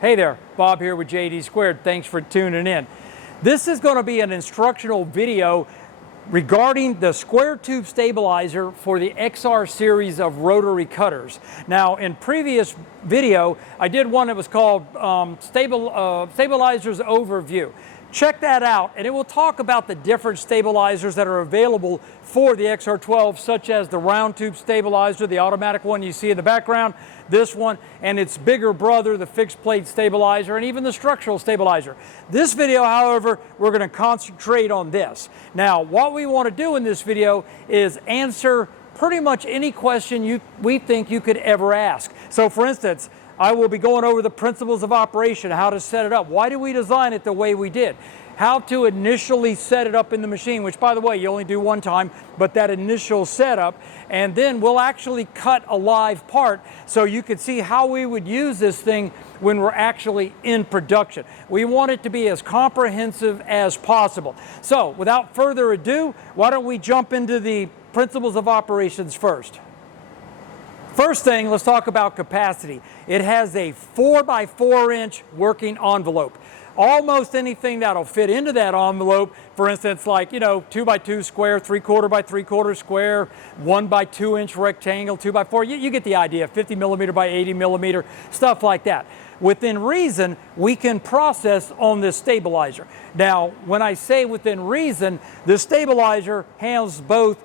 Hey there, Bob here with JD Squared. Thanks for tuning in. This is going to be an instructional video regarding the square tube stabilizer for the XR series of rotary cutters. Now, in previous video, I did one that was called Stabilizers Overview. Check that out, and it will talk about the different stabilizers that are available for the XR12, such as the round tube stabilizer, the automatic one you see in the background, this one, and its bigger brother, the fixed plate stabilizer, and even the structural stabilizer. This video, however, we're going to concentrate on this. Now, what we want to do in this video is answer pretty much any question we think you could ever ask. So, for instance, I will be going over the principles of operation, how to set it up. Why did we design it the way we did? How to initially set it up in the machine, which, by the way, you only do one time, but that initial setup. And then we'll actually cut a live part so you can see how we would use this thing when we're actually in production. We want it to be as comprehensive as possible. So, without further ado, why don't we jump into the principles of operations first? First thing, let's talk about capacity. It has a 4x4 inch working envelope. Almost anything that'll fit into that envelope, for instance, like, 2x2 square, 3/4 by 3/4 square, 1x2 inch rectangle, 2x4, you get the idea, 50 millimeter by 80 millimeter, stuff like that. Within reason, we can process on this stabilizer. Now, when I say within reason, this stabilizer handles both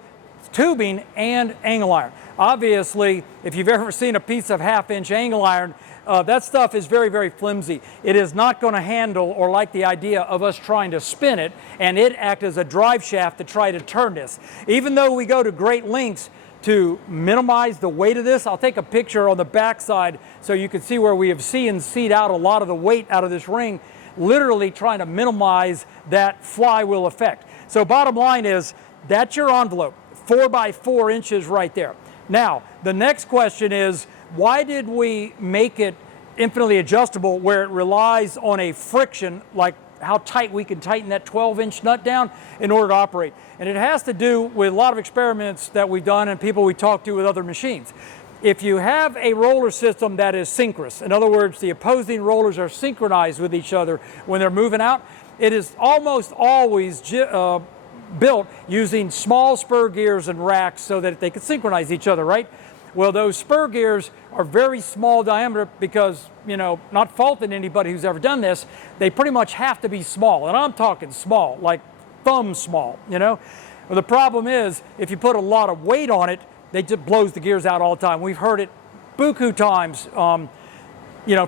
tubing and angle iron. Obviously, if you've ever seen a piece of 1/2 inch angle iron, that stuff is very, very flimsy. It is not going to handle or like the idea of us trying to spin it and it act as a drive shaft to try to turn this. Even though we go to great lengths to minimize the weight of this, I'll take a picture on the back side so you can see where we have CNC'd out a lot of the weight out of this ring, literally trying to minimize that flywheel effect. So bottom line is, that's your envelope, 4x4 inches right there. Now, the next question is, why did we make it infinitely adjustable where it relies on a friction, like how tight we can tighten that 12-inch nut down in order to operate? And it has to do with a lot of experiments that we've done and people we talked to with other machines. If you have a roller system that is synchronous, in other words, the opposing rollers are synchronized with each other when they're moving out, it is almost always built using small spur gears and racks so that they can synchronize each other, right? Well, those spur gears are very small diameter because, not faulting anybody who's ever done this, they pretty much have to be small. And I'm talking small, like thumb small, Well, the problem is, if you put a lot of weight on it, they just blows the gears out all the time. We've heard it buku times,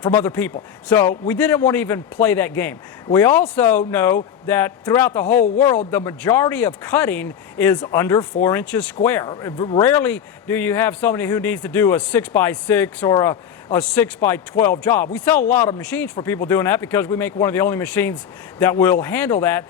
from other people. So we didn't want to even play that game. We also know that throughout the whole world, the majority of cutting is under 4 inches square. Rarely do you have somebody who needs to do a 6x6 or a 6x12 job. We sell a lot of machines for people doing that because we make one of the only machines that will handle that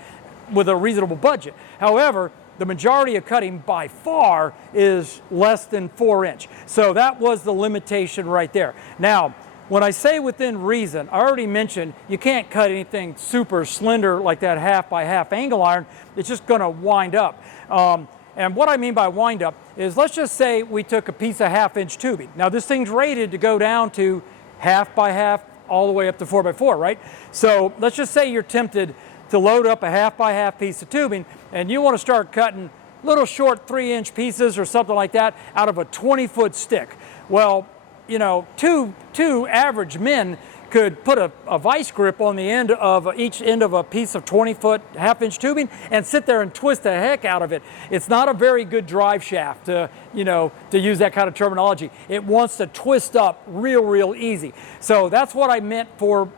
with a reasonable budget. However, the majority of cutting by far is less than 4 inch. So that was the limitation right there. Now, when I say within reason, I already mentioned you can't cut anything super slender like that 1/2x1/2 angle iron. It's just going to wind up. And what I mean by wind up is, let's just say we took a piece of 1/2 inch tubing. Now this thing's rated to go down to 1/2x1/2 all the way up to 4x4, right? So let's just say you're tempted to load up a 1/2x1/2 piece of tubing and you want to start cutting little short 3-inch pieces or something like that out of a 20-foot stick. Well, two average men could put a vice grip on the end of each end of a piece of 20-foot 1/2 inch tubing and sit there and twist the heck out of it. It's not a very good drive shaft to use that kind of terminology. It wants to twist up real easy. So that's what I meant for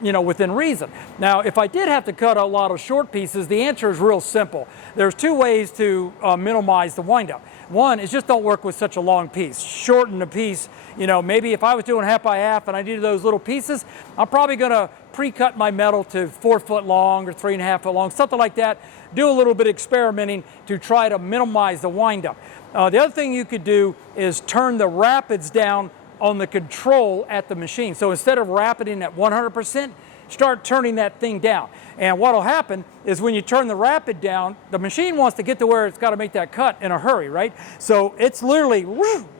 within reason. Now, if I did have to cut a lot of short pieces, the answer is real simple. There's two ways to minimize the windup. One is just don't work with such a long piece. Shorten the piece. Maybe if I was doing 1/2x1/2 and I needed those little pieces, I'm probably going to pre-cut my metal to 4 foot long or 3.5 foot long, something like that. Do a little bit of experimenting to try to minimize the windup. The other thing you could do is turn the rapids down on the control at the machine. So instead of rapiding at 100%, start turning that thing down. And what will happen is when you turn the rapid down, the machine wants to get to where it's got to make that cut in a hurry, right? So it's literally,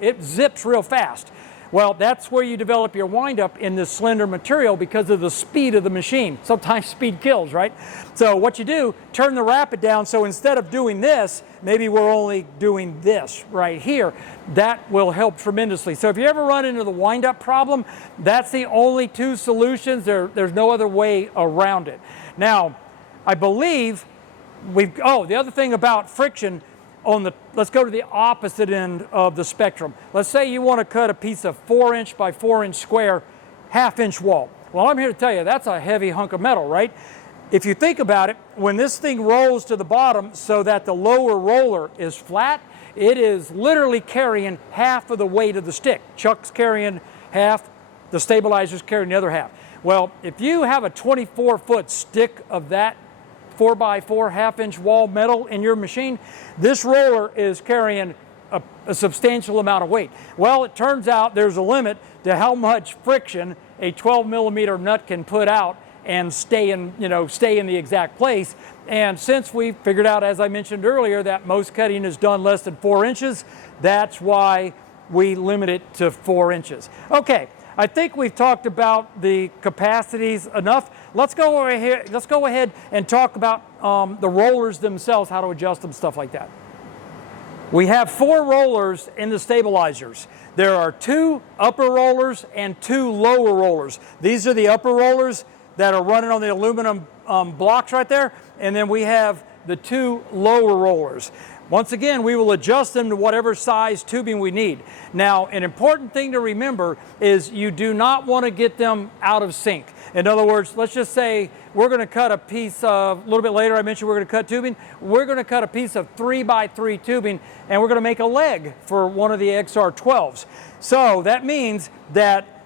it zips real fast. Well, that's where you develop your windup in this slender material because of the speed of the machine. Sometimes speed kills, right? So what you do, turn the rapid down, so instead of doing this, maybe we're only doing this right here. That will help tremendously. So if you ever run into the windup problem, that's the only two solutions. There's no other way around it. Now, I believe the other thing about friction, let's go to the opposite end of the spectrum. Let's say you want to cut a piece of 4-inch by 4-inch square, half-inch wall. Well, I'm here to tell you, that's a heavy hunk of metal, right? If you think about it, when this thing rolls to the bottom so that the lower roller is flat, it is literally carrying half of the weight of the stick. Chuck's carrying half, the stabilizer's carrying the other half. Well, if you have a 24-foot stick of that 4x4 half-inch wall metal in your machine, this roller is carrying a substantial amount of weight. Well, it turns out there's a limit to how much friction a 12mm nut can put out and stay in the exact place. And since we figured out, as I mentioned earlier, that most cutting is done less than 4 inches, that's why we limit it to 4 inches. Okay, I think we've talked about the capacities enough. Let's go ahead and talk about the rollers themselves, how to adjust them, stuff like that. We have 4 rollers in the stabilizers. There are 2 upper rollers and 2 lower rollers. These are the upper rollers that are running on the aluminum blocks right there, and then we have the 2 lower rollers. Once again, we will adjust them to whatever size tubing we need. Now, an important thing to remember is you do not want to get them out of sync. In other words, let's just say we're going to cut a piece of, a little bit later I mentioned we're going to cut tubing. We're going to cut a piece of 3x3 tubing, and we're going to make a leg for one of the XR12s. So that means that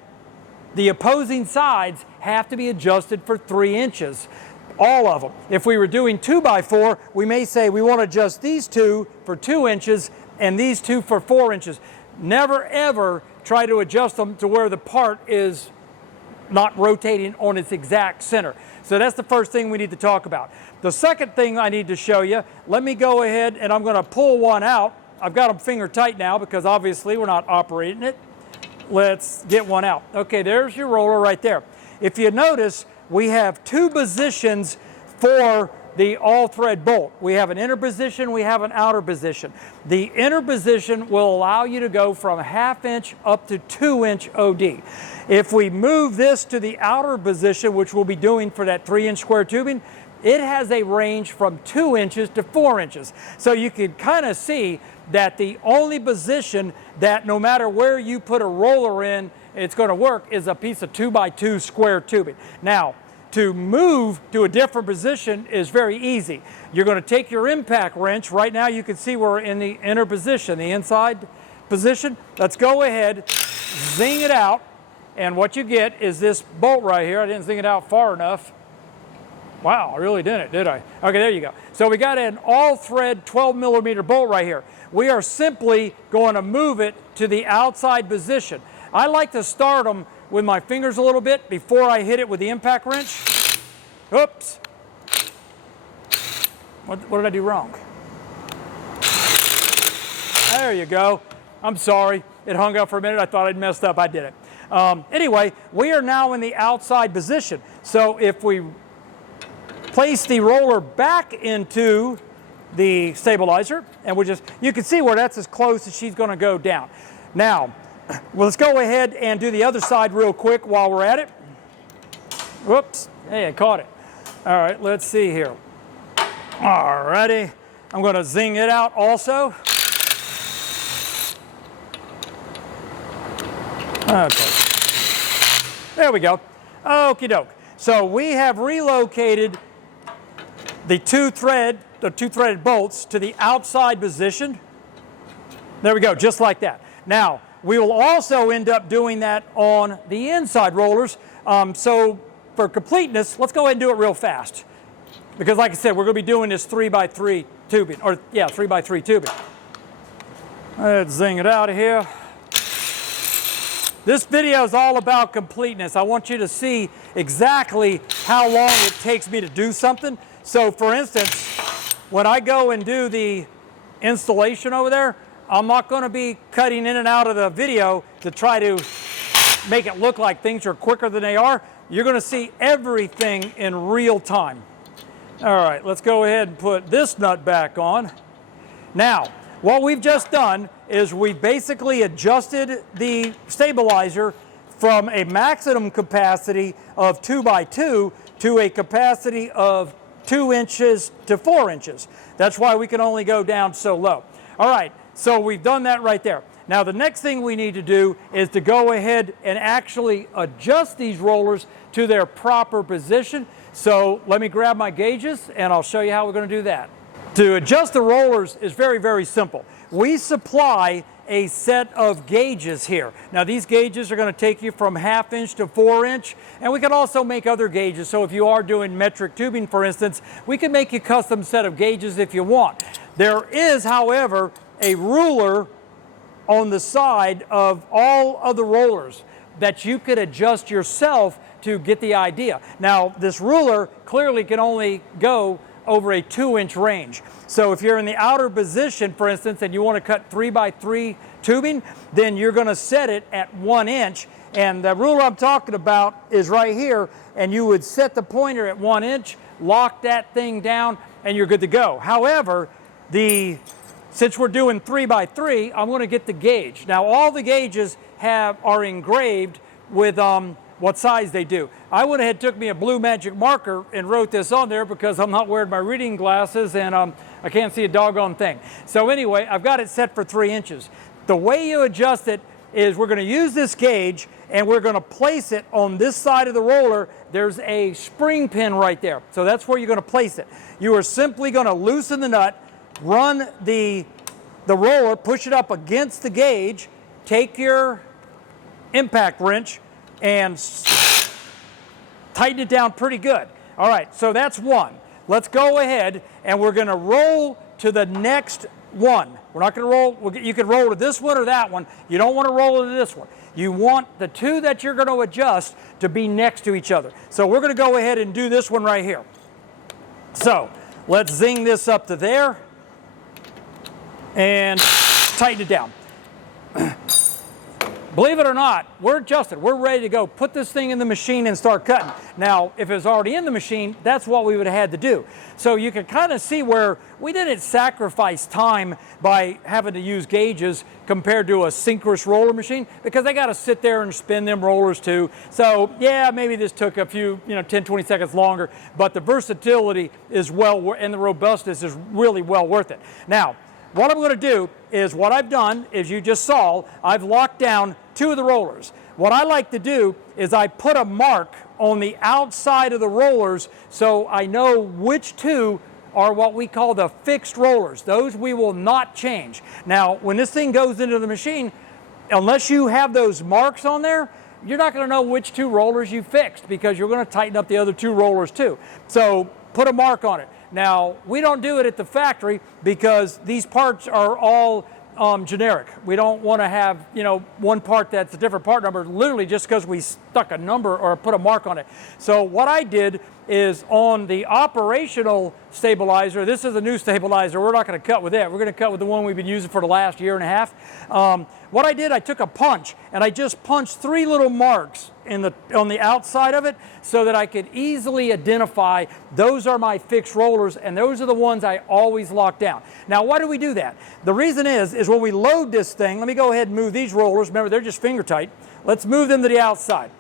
the opposing sides have to be adjusted for 3 inches. All of them. If we were doing 2x4, we may say we want to adjust these 2 for 2 inches and these 2 for 4 inches. Never ever try to adjust them to where the part is not rotating on its exact center. So that's the first thing we need to talk about. The second thing I need to show you, let me go ahead and I'm going to pull one out. I've got them finger tight now because obviously we're not operating it. Let's get one out. Okay, there's your roller right there. If you notice, we have 2 positions for the all-thread bolt. We have an inner position, we have an outer position. The inner position will allow you to go from 1/2 inch up to 2-inch OD. If we move this to the outer position, which we'll be doing for that 3-inch square tubing, it has a range from 2 inches to 4 inches. So you can kind of see that the only position that no matter where you put a roller in, it's going to work is a piece of 2x2 square tubing. Now, to move to a different position is very easy. You're going to take your impact wrench. Right now you can see we're in the inner position, the inside position. Let's go ahead, zing it out, and what you get is this bolt right here. I didn't zing it out far enough. Wow, I really didn't, did I? Okay, there you go. So we got an all-thread 12mm bolt right here. We are simply going to move it to the outside position. I like to start them with my fingers a little bit before I hit it with the impact wrench. Oops. What did I do wrong? There you go. I'm sorry. It hung up for a minute. I thought I'd messed up. I did it. Anyway, we are now in the outside position. So if we place the roller back into the stabilizer, and you can see where that's as close as she's going to go down. Now, well, let's go ahead and do the other side real quick while we're at it. Whoops, hey, I caught it. All right, let's see here. All righty, I'm going to zing it out also. Okay, there we go. Okie doke. So we have relocated the two threaded bolts to the outside position. There we go, just like that. Now, we will also end up doing that on the inside rollers. So for completeness, let's go ahead and do it real fast. Because like I said, we're going to be doing this 3x3 tubing, 3x3 tubing. Let's zing it out of here. This video is all about completeness. I want you to see exactly how long it takes me to do something. So for instance, when I go and do the installation over there, I'm not going to be cutting in and out of the video to try to make it look like things are quicker than they are. You're going to see everything in real time. All right, let's go ahead and put this nut back on. Now, what we've just done is we basically adjusted the stabilizer from a maximum capacity of 2x2 to a capacity of 2 inches to 4 inches. That's why we can only go down so low. All right, so we've done that right there. Now the next thing we need to do is to go ahead and actually adjust these rollers to their proper position. So let me grab my gauges and I'll show you how we're going to do that. To adjust the rollers is very, very simple. We supply a set of gauges here. Now these gauges are going to take you from 1/2 inch to 4 inch, and we can also make other gauges. So if you are doing metric tubing, for instance, we can make you a custom set of gauges if you want. There is, however, a ruler on the side of all of the rollers that you could adjust yourself to get the idea. Now this ruler clearly can only go over a 2-inch range. So if you're in the outer position, for instance, and you want to cut 3x3 tubing, then you're going to set it at 1 inch. And the ruler I'm talking about is right here, and you would set the pointer at 1 inch, lock that thing down, and you're good to go. However, since we're doing 3x3, I'm going to get the gauge. Now all the gauges are engraved with what size they do. I went ahead and took me a blue magic marker and wrote this on there because I'm not wearing my reading glasses and I can't see a doggone thing. So anyway, I've got it set for 3 inches. The way you adjust it is we're going to use this gauge and we're going to place it on this side of the roller. There's a spring pin right there. So that's where you're going to place it. You are simply going to loosen the nut, run the roller, push it up against the gauge, take your impact wrench and tighten it down pretty good. All right, so that's one. Let's go ahead and we're going to roll to the next one. We're not going to roll, you can roll to this one or that one. You don't want to roll to this one. You want the two that you're going to adjust to be next to each other. So we're going to go ahead and do this one right here. So let's zing this up to there and tighten it down. Believe it or not, we're adjusted. We're ready to go. Put this thing in the machine and start cutting. Now, if it was already in the machine, that's what we would have had to do. So you can kind of see where we didn't sacrifice time by having to use gauges compared to a synchronous roller machine, because they got to sit there and spin them rollers too. So yeah, maybe this took a few, 10, 20 seconds longer, but the versatility is and the robustness is really well worth it. Now, what I'm going to do is what I've done is you just saw, I've locked down 2 of the rollers. What I like to do is I put a mark on the outside of the rollers so I know which 2 are what we call the fixed rollers. Those we will not change. Now, when this thing goes into the machine, unless you have those marks on there, you're not going to know which 2 rollers you fixed because you're going to tighten up the other 2 rollers too. So put a mark on it. Now, we don't do it at the factory because these parts are all generic. We don't want to have, one part that's a different part number, literally just because we stuck a number or put a mark on it. So what I did is on the operational stabilizer, this is a new stabilizer, we're not going to cut with it. We're going to cut with the one we've been using for the last 1.5 years. What I did, I took a punch and I just punched 3 little marks on the outside of it so that I could easily identify those are my fixed rollers and those are the ones I always lock down. Now, why do we do that? The reason is when we load this thing, let me go ahead and move these rollers. Remember, they're just finger tight. Let's move them to the outside.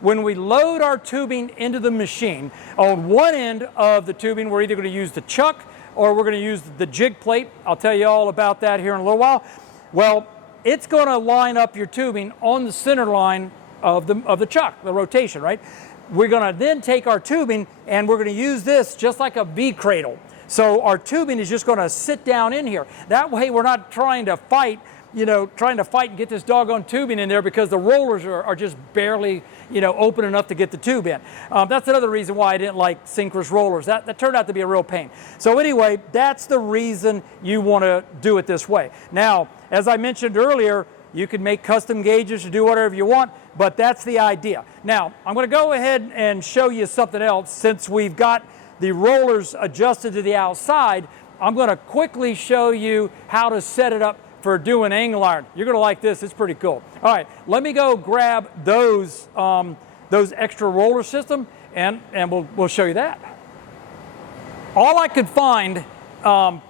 When we load our tubing into the machine, on one end of the tubing, we're either going to use the chuck or we're going to use the jig plate. I'll tell you all about that here in a little while. Well, it's going to line up your tubing on the center line of the chuck, the rotation, right? We're going to then take our tubing and we're going to use this just like a V cradle. So our tubing is just going to sit down in here. That way we're not trying to fight and get this doggone tubing in there because the rollers are just barely, open enough to get the tube in. That's another reason why I didn't like synchronous rollers. That turned out to be a real pain. So anyway, that's the reason you want to do it this way. Now, as I mentioned earlier, you can make custom gauges to do whatever you want, but that's the idea. Now, I'm going to go ahead and show you something else. Since we've got the rollers adjusted to the outside, I'm going to quickly show you how to set it up for doing angle iron. You're going to like this. It's pretty cool. All right, let me go grab those extra roller system, and we'll show you that. All I could find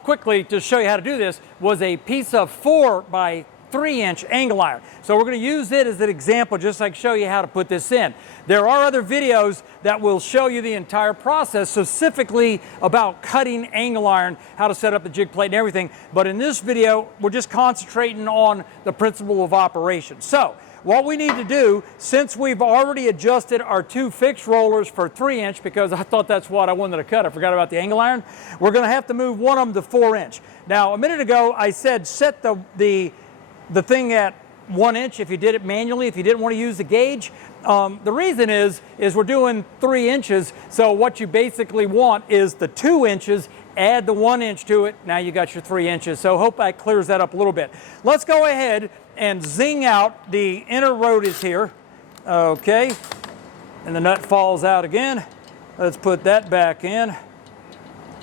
quickly to show you how to do this was a piece of 4 by 3-inch angle iron. So we're going to use it as an example, just like show you how to put this in. There are other videos that will show you the entire process, specifically about cutting angle iron, how to set up the jig plate and everything. But in this video, we're just concentrating on the principle of operation. So what we need to do, since we've already adjusted our 2 fixed rollers for 3-inch, because I thought that's what I wanted to cut, I forgot about the angle iron, we're going to have to move one of them to 4-inch. Now, a minute ago, I said set the thing at 1 inch if you did it manually, if you didn't want to use the gauge. The reason is we're doing 3 inches, so what you basically want is the 2 inches, add the 1 inch to it, now you got your 3 inches. So hope that clears that up a little bit. Let's go ahead and zing out the inner rotors here, okay, and the nut falls out again. Let's put that back in.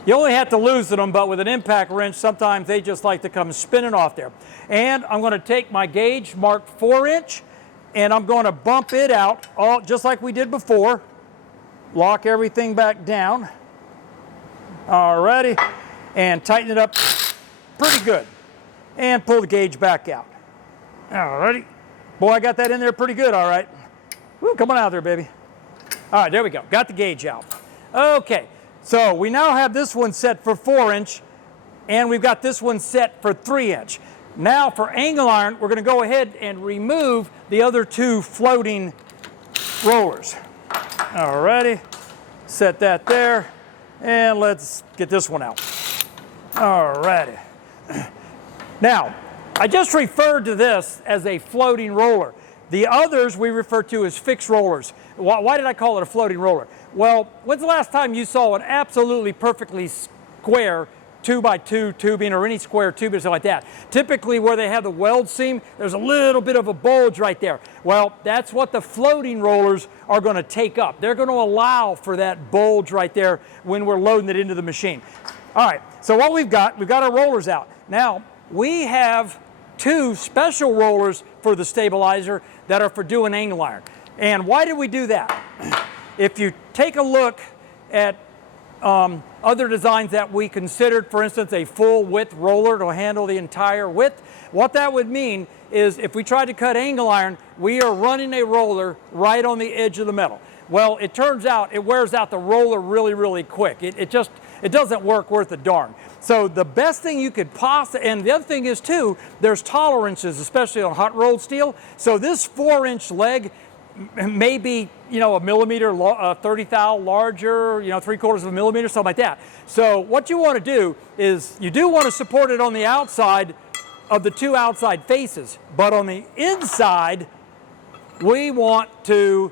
You only have to loosen them, but with an impact wrench, sometimes they just like to come spinning off there. And I'm going to take my gauge marked 4-inch, and I'm going to bump it out, all just like we did before. Lock everything back down. Alrighty, and tighten it up pretty good. And pull the gauge back out. Alrighty. Boy, I got that in there pretty good, all right. Woo, come on out there, baby. All right, there we go. Got the gauge out. Okay. So we now have this one set for 4-inch, and we've got this one set for 3-inch. Now for angle iron, we're going to go ahead and remove the other 2 floating rollers. Alrighty, set that there, and let's get this one out. Alrighty. Now, I just referred to this as a floating roller. The others we refer to as fixed rollers. Why did I call it a floating roller? Well, when's the last time you saw an absolutely perfectly square 2x2 tubing or any square tubing or something like that? Typically where they have the weld seam, there's a little bit of a bulge right there. Well, that's what the floating rollers are going to take up. They're going to allow for that bulge right there when we're loading it into the machine. All right, so what we've got our rollers out. Now, we have 2 special rollers for the stabilizer that are for doing angle iron. And why did we do that? If you take a look at other designs that we considered, for instance, a full width roller to handle the entire width, what that would mean is if we tried to cut angle iron, we are running a roller right on the edge of the metal. Well, it turns out it wears out the roller really, really quick. It doesn't work worth a darn. So the best thing you could possibly, and the other thing is too, there's tolerances, especially on hot rolled steel. So this 4-inch leg may be, a millimeter, 30 thou larger, 3/4 of a millimeter, something like that. So what you want to do is you do want to support it on the outside of the 2 outside faces, but on the inside, we want to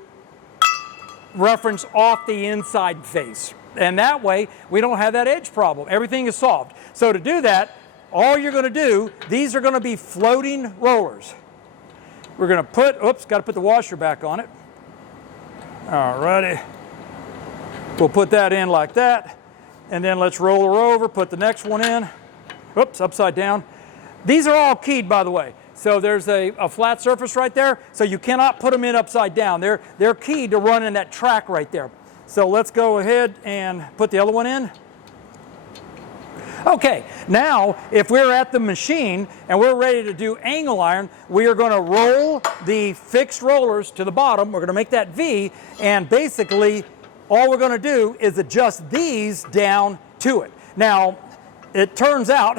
reference off the inside face. And that way, we don't have that edge problem. Everything is solved. So to do that, all you're going to do, these are going to be floating rollers. We're going to put, got to put the washer back on it. All righty. We'll put that in like that. And then let's roll her over, put the next one in. Oops, upside down. These are all keyed, by the way. So there's a flat surface right there, so you cannot put them in upside down. They're keyed to run in that track right there. So let's go ahead and put the other one in. Okay, now if we're at the machine and we're ready to do angle iron, we are going to roll the fixed rollers to the bottom. We're going to make that V, and basically all we're going to do is adjust these down to it. Now, it turns out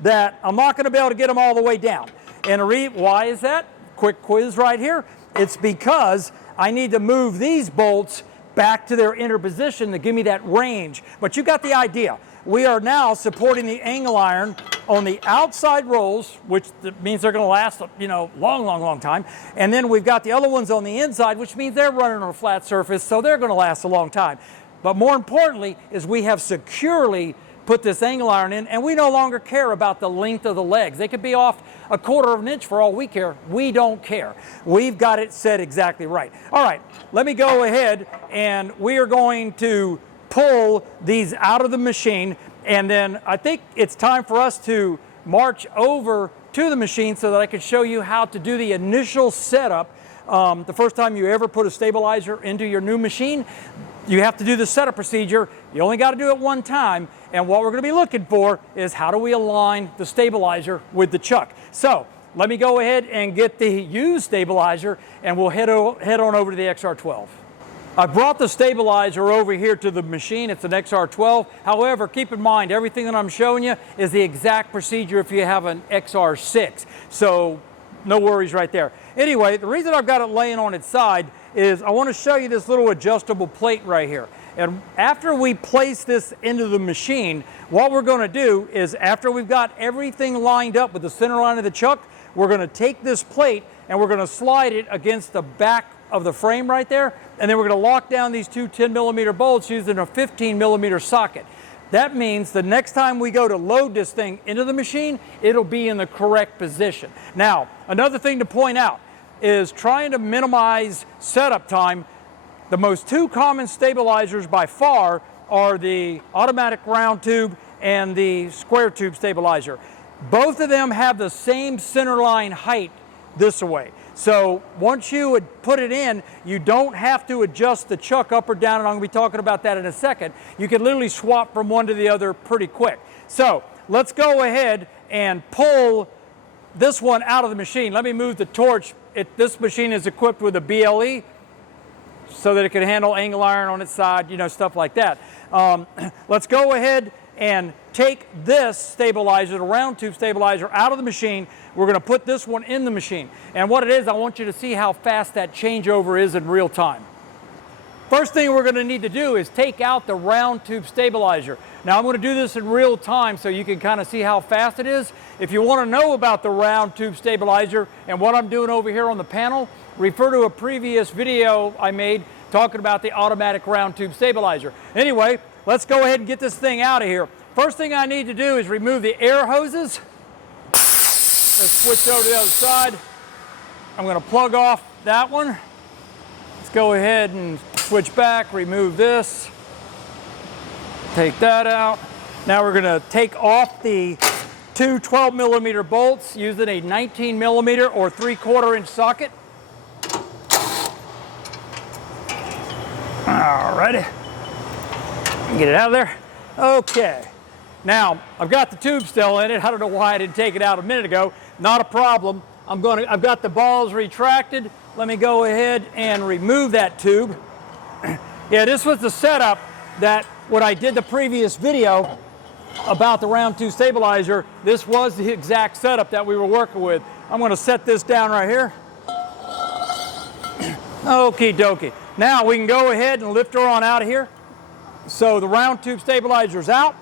that I'm not going to be able to get them all the way down. And why is that? Quick quiz right here. It's because I need to move these bolts back to their inner position to give me that range. But you got the idea. We are now supporting the angle iron on the outside rolls, which means they're going to last, long time. And then we've got the other ones on the inside, which means they're running on a flat surface, so they're going to last a long time. But more importantly is we have securely put this angle iron in, and we no longer care about the length of the legs. They could be off 1/4 of an inch for all we care. We don't care. We've got it set exactly right. All right, let me go ahead, and we are going to pull these out of the machine, and then I think it's time for us to march over to the machine so that I can show you how to do the initial setup. The first time you ever put a stabilizer into your new machine, you have to do the setup procedure. You only got to do it one time. And what we're going to be looking for is how do we align the stabilizer with the chuck. So let me go ahead and get the used stabilizer, and we'll head on over to the XR12. I brought the stabilizer over here to the machine. It's an XR12. However, keep in mind, everything that I'm showing you is the exact procedure if you have an XR6. So no worries right there. Anyway, the reason I've got it laying on its side is I want to show you this little adjustable plate right here. And after we place this into the machine, what we're going to do is, after we've got everything lined up with the center line of the chuck, we're going to take this plate and we're going to slide it against the back of the frame right there, and then we're going to lock down these two 10mm bolts using a 15mm socket. That means the next time we go to load this thing into the machine, it'll be in the correct position. Now, another thing to point out is trying to minimize setup time. The most two common stabilizers by far are the automatic round tube and the square tube stabilizer. Both of them have the same center line height this way. So once you would put it in, you don't have to adjust the chuck up or down, and I'm going to be talking about that in a second. You can literally swap from one to the other pretty quick. So let's go ahead and pull this one out of the machine. Let me move the torch. This machine is equipped with a BLE so that it can handle angle iron on its side, you know, stuff like that. Let's go ahead and take this stabilizer, the round tube stabilizer, out of the machine. We're going to put this one in the machine. And what it is, I want you to see how fast that changeover is in real time. First thing we're going to need to do is take out the round tube stabilizer. Now I'm going to do this in real time so you can kind of see how fast it is. If you want to know about the round tube stabilizer and what I'm doing over here on the panel, refer to a previous video I made talking about the automatic round tube stabilizer. Anyway, let's go ahead and get this thing out of here. First thing I need to do is remove the air hoses. Let's switch over to the other side. I'm going to plug off that one. Let's go ahead and switch back, remove this. Take that out. Now we're going to take off the two 12mm bolts using a 19mm or 3/4 inch socket. Alrighty. Get it out of there. Okay. Now, I've got the tube still in it. I don't know why I didn't take it out a minute ago. Not a problem. I've got the balls retracted. Let me go ahead and remove that tube. Yeah, this was the setup that when I did the previous video about the round tube stabilizer, this was the exact setup that we were working with. I'm going to set this down right here. Okie dokie. Now we can go ahead and lift her on out of here. So the round tube stabilizer's out.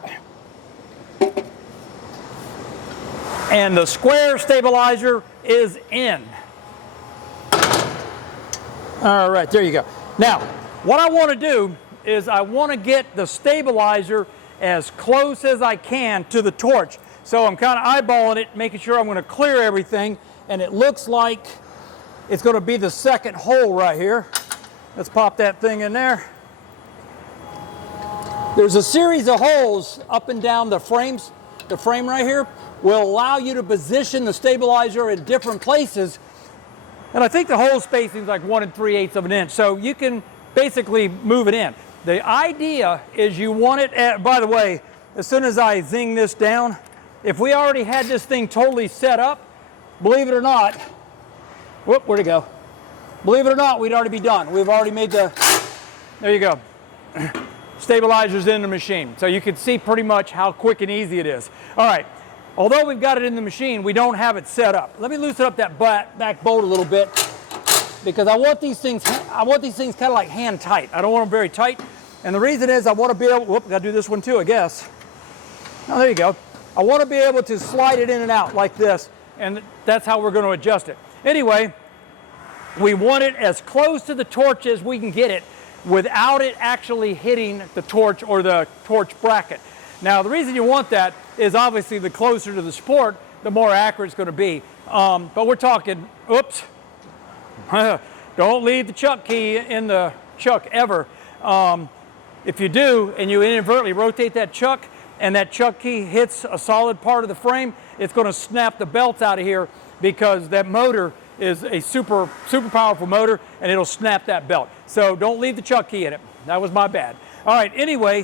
And the square stabilizer is in. All right, there you go. Now, what I want to do is I want to get the stabilizer as close as I can to the torch. So I'm kind of eyeballing it, making sure I'm going to clear everything, and it looks like it's going to be the second hole right here. Let's pop that thing in there. There's a series of holes up and down the frames. The frame right here will allow you to position the stabilizer in different places. And I think the hole spacing is like 1 3/8 of an inch. So you can basically move it in. The idea is you want it at, by the way, as soon as I zing this down, if we already had this thing totally set up, believe it or not, whoop, where'd it go? Believe it or not, we'd already be done. We've already made the, there you go. Stabilizers in the machine. So you can see pretty much how quick and easy it is. All right, although we've got it in the machine, we don't have it set up. Let me loosen up that back bolt a little bit, because I want these things kind of like hand tight. I don't want them very tight. And the reason is I want to be able, whoop, got to do this one too, I guess. Oh, there you go. I want to be able to slide it in and out like this, and that's how we're going to adjust it. Anyway, we want it as close to the torch as we can get it without it actually hitting the torch or the torch bracket. Now, the reason you want that is obviously the closer to the support, the more accurate it's going to be. But we're talking, oops, don't leave the chuck key in the chuck ever. If you do, and you inadvertently rotate that chuck, and that chuck key hits a solid part of the frame, it's going to snap the belt out of here because that motor is a super powerful motor, and it'll snap that belt. So don't leave the chuck key in it. That was my bad. All right, anyway,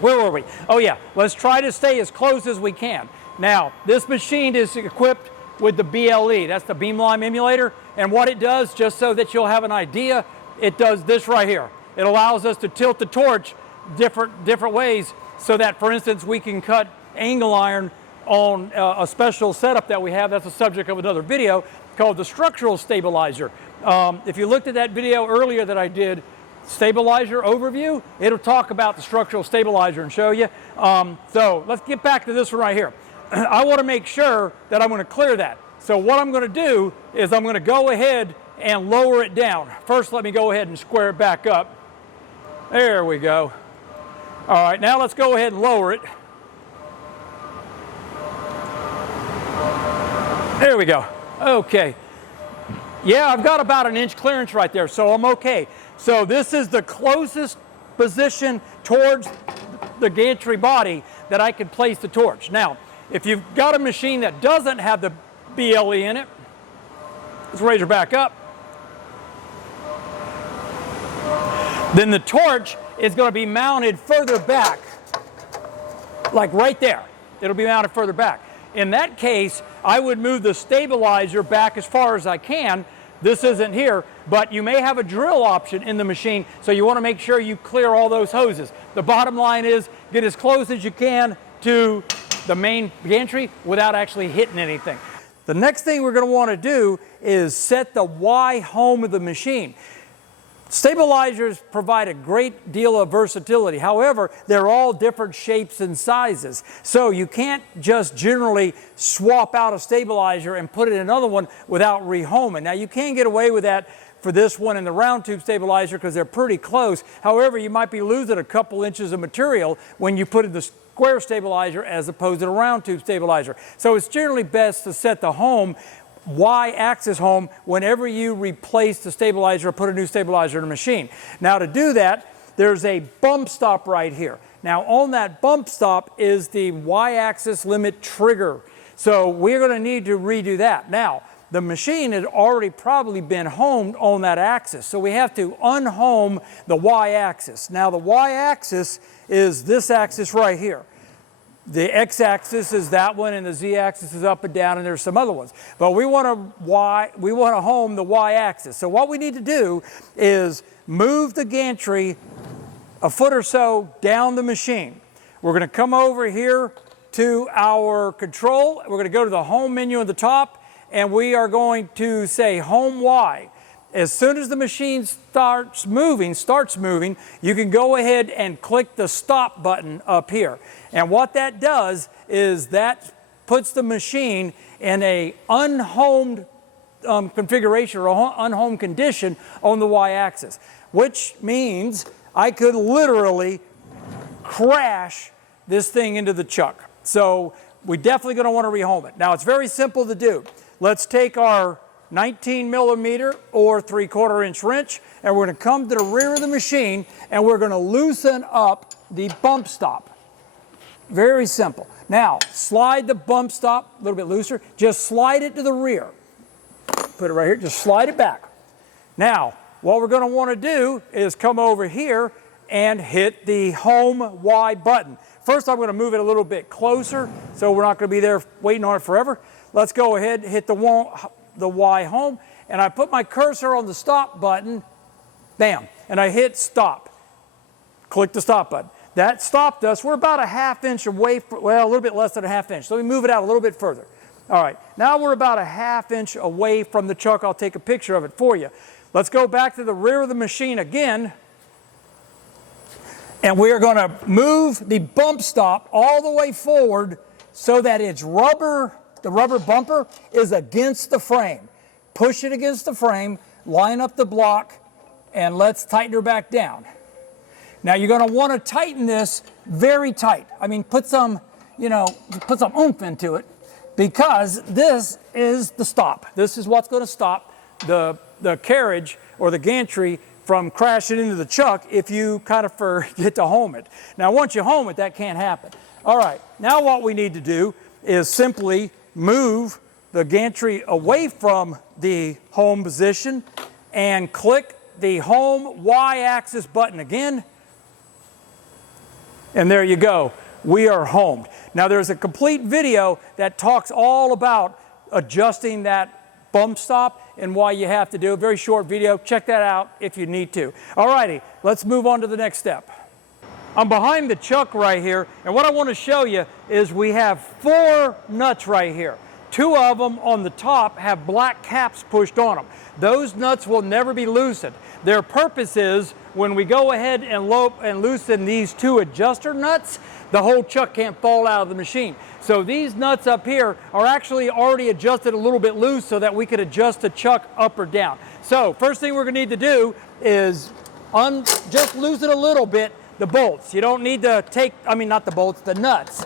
where were we? Oh yeah, let's try to stay as close as we can. Now, this machine is equipped with the BLE, that's the beamline emulator, and what it does, just so that you'll have an idea, it does this right here. It allows us to tilt the torch different ways so that, for instance, we can cut angle iron on a special setup that we have that's the subject of another video called the structural stabilizer. If you looked at that video earlier that I did, stabilizer overview, it'll talk about the structural stabilizer and show you. So let's get back to this one right here. I want to make sure that I'm going to clear that. So what I'm going to do is I'm going to go ahead and lower it down. First, let me go ahead and square it back up. There we go. All right, now let's go ahead and lower it. There we go. Okay. Yeah, I've got about an inch clearance right there, so I'm okay. So this is the closest position towards the gantry body that I could place the torch. Now, if you've got a machine that doesn't have the BLE in it, let's raise her back up. Then the torch is going to be mounted further back, like right there. It'll be mounted further back. In that case, I would move the stabilizer back as far as I can. This isn't here, but you may have a drill option in the machine, so you want to make sure you clear all those hoses. The bottom line is get as close as you can to the main gantry without actually hitting anything. The next thing we're going to want to do is set the Y home of the machine. Stabilizers provide a great deal of versatility. However, they're all different shapes and sizes. So you can't just generally swap out a stabilizer and put in another one without rehoming. Now you can get away with that for this one and the round tube stabilizer because they're pretty close. However, you might be losing a couple inches of material when you put in the square stabilizer as opposed to the round tube stabilizer. So it's generally best to set the home Y-axis home whenever you replace the stabilizer or put a new stabilizer in the machine. Now to do that, there's a bump stop right here. Now on that bump stop is the Y-axis limit trigger. So we're going to need to redo that. Now, the machine had already probably been homed on that axis. So we have to unhome the Y-axis. Now the Y-axis is this axis right here. The X-axis is that one, and the Z-axis is up and down, and there's some other ones. But we want to home the Y-axis. So what we need to do is move the gantry a foot or so down the machine. We're going to come over here to our control. We're going to go to the home menu at the top, and we are going to say home Y. As soon as the machine starts moving, you can go ahead and click the stop button up here. And what that does is that puts the machine in a unhomed configuration or unhomed condition on the Y-axis, which means I could literally crash this thing into the chuck. So we're definitely going to want to rehome it. Now it's very simple to do. Let's take our 19 millimeter or 3/4 inch wrench, and we're going to come to the rear of the machine and we're going to loosen up the bump stop. Very simple. Now slide the bump stop a little bit looser, just slide it to the rear. Put it right here, just slide it back. Now what we're going to want to do is come over here and hit the home Y button. First I'm going to move it a little bit closer so we're not going to be there waiting on it forever. Let's go ahead and hit the Y home, and I put my cursor on the stop button, bam, and I hit stop. Click the stop button. That stopped us. We're about a ½ inch away, well, a little bit less than a ½ inch. So let me move it out a little bit further. All right, now we're about a ½ inch away from the chuck. I'll take a picture of it for you. Let's go back to the rear of the machine again, and we are going to move the bump stop all the way forward so that its the rubber bumper is against the frame. Push it against the frame, line up the block, and let's tighten her back down. Now you're going to want to tighten this very tight. I mean, put some oomph into it, because this is the stop. This is what's going to stop the carriage or the gantry from crashing into the chuck if you kind of forget to home it. Now, once you home it, that can't happen. All right, now what we need to do is simply move the gantry away from the home position and click the home Y-axis button again. And there you go. We are homed. Now, there's a complete video that talks all about adjusting that bump stop and why you have to do a very short video. Check that out if you need to. All righty, let's move on to the next step. I'm behind the chuck right here, and what I want to show you is we have 4 nuts right here. 2 of them on the top have black caps pushed on them. Those nuts will never be loosened. Their purpose is when we go ahead and loosen these 2 adjuster nuts, the whole chuck can't fall out of the machine. So these nuts up here are actually already adjusted a little bit loose so that we could adjust the chuck up or down. So first thing we're going to need to do is just loosen a little bit the bolts. You don't need to take, not the bolts, the nuts.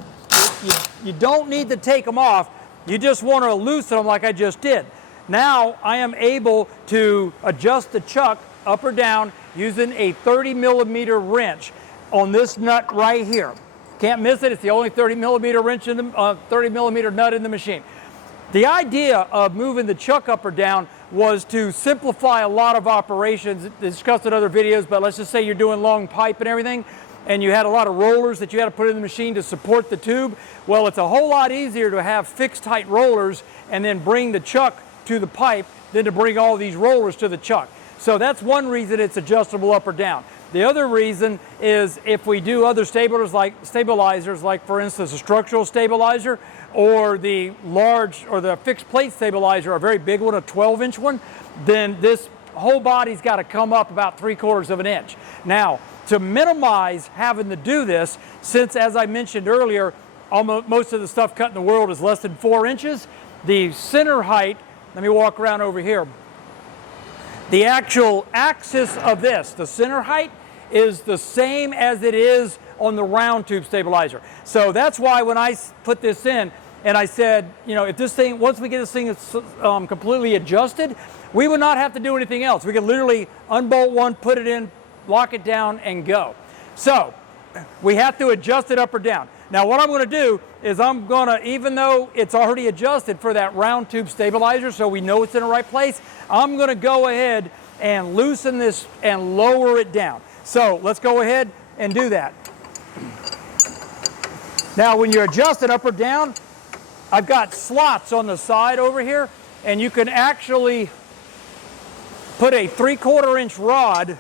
You don't need to take them off. You just want to loosen them like I just did. Now I am able to adjust the chuck up or down using a 30 millimeter wrench on this nut right here. Can't miss it. It's the only 30 millimeter wrench in the 30 millimeter nut in the machine. The idea of moving the chuck up or down was to simplify a lot of operations discussed in other videos, but let's just say you're doing long pipe and everything, and you had a lot of rollers that you had to put in the machine to support the tube. Well, it's a whole lot easier to have fixed height rollers and then bring the chuck to the pipe than to bring all these rollers to the chuck. So that's one reason it's adjustable up or down. The other reason is if we do other stabilizers like for instance a structural stabilizer or the large or the fixed plate stabilizer, a very big one, a 12-inch one, then this whole body's got to come up about 3/4 of an inch. Now, to minimize having to do this, since as I mentioned earlier, most of the stuff cut in the world is less than 4 inches, the center height, let me walk around over here. The actual axis of this, the center height, is the same as it is on the round tube stabilizer. So that's why when I put this in and I said, if this thing, once we get this thing completely adjusted, we would not have to do anything else. We could literally unbolt one, put it in, lock it down, and go. So we have to adjust it up or down. Now what I'm going to do is I'm going to, even though it's already adjusted for that round tube stabilizer so we know it's in the right place, I'm going to go ahead and loosen this and lower it down. So let's go ahead and do that. Now when you adjust it up or down, I've got slots on the side over here, and you can actually put a 3/4 inch rod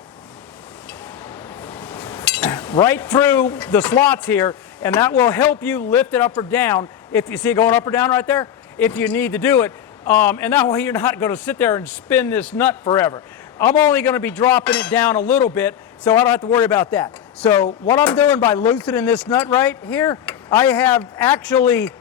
right through the slots here, and that will help you lift it up or down. If you see it going up or down right there, if you need to do it, and that way you're not going to sit there and spin this nut forever. I'm only going to be dropping it down a little bit, so I don't have to worry about that. So what I'm doing by loosening this nut right here, I have actually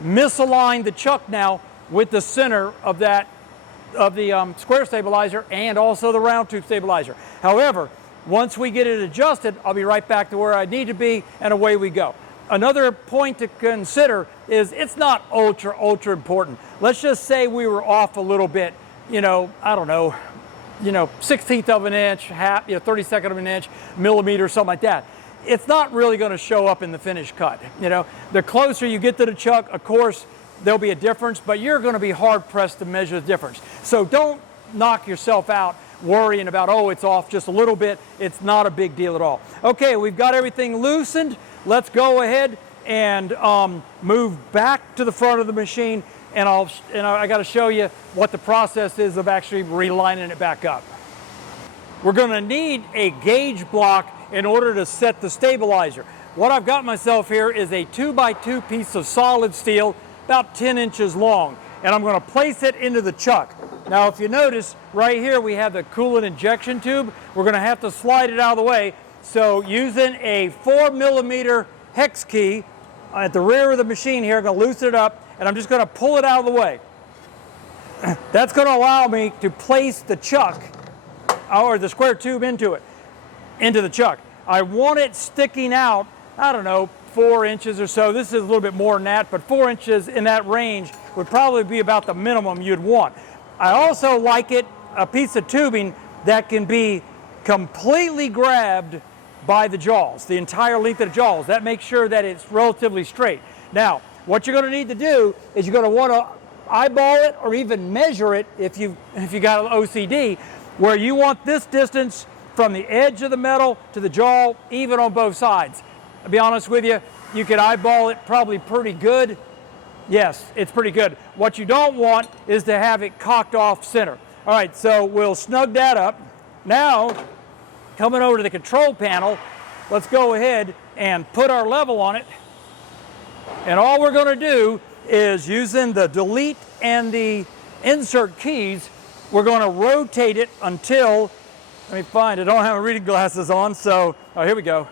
misaligned the chuck now with the center of the square stabilizer and also the round tube stabilizer. However, once we get it adjusted, I'll be right back to where I need to be, and away we go. Another point to consider is it's not ultra important. Let's just say we were off a little bit, I don't know, 1/16 of an inch, half, 32nd of an inch, millimeter, something like that. It's not really going to show up in the finished cut. The closer you get to the chuck, of course, there'll be a difference, but you're going to be hard pressed to measure the difference. So don't knock yourself out worrying about, oh, it's off just a little bit. It's not a big deal at all. Okay, we've got everything loosened. Let's go ahead and move back to the front of the machine, and I got to show you what the process is of actually relining it back up. We're going to need a gauge block in order to set the stabilizer. What I've got myself here is a 2x2 piece of solid steel, about 10 inches long, and I'm going to place it into the chuck. Now if you notice, right here we have the coolant injection tube. We're going to have to slide it out of the way. So using a 4 millimeter hex key at the rear of the machine here, I'm going to loosen it up, and I'm just going to pull it out of the way. That's going to allow me to place the chuck, or the square tube into the chuck. I want it sticking out, I don't know, 4 inches or so. This is a little bit more than that, but 4 inches in that range would probably be about the minimum you'd want. I also like it, a piece of tubing that can be completely grabbed by the jaws, the entire length of the jaws. That makes sure that it's relatively straight. Now, what you're going to need to do is you're going to want to eyeball it or even measure it if you got an OCD, where you want this distance from the edge of the metal to the jaw even on both sides. I'll be honest with you, you can eyeball it probably pretty good. Yes, it's pretty good. What you don't want is to have it cocked off center. All right, so we'll snug that up. Now, coming over to the control panel, let's go ahead and put our level on it. And all we're going to do is, using the delete and the insert keys, we're going to rotate it until, let me find it, I don't have my reading glasses on, so, oh, here we go.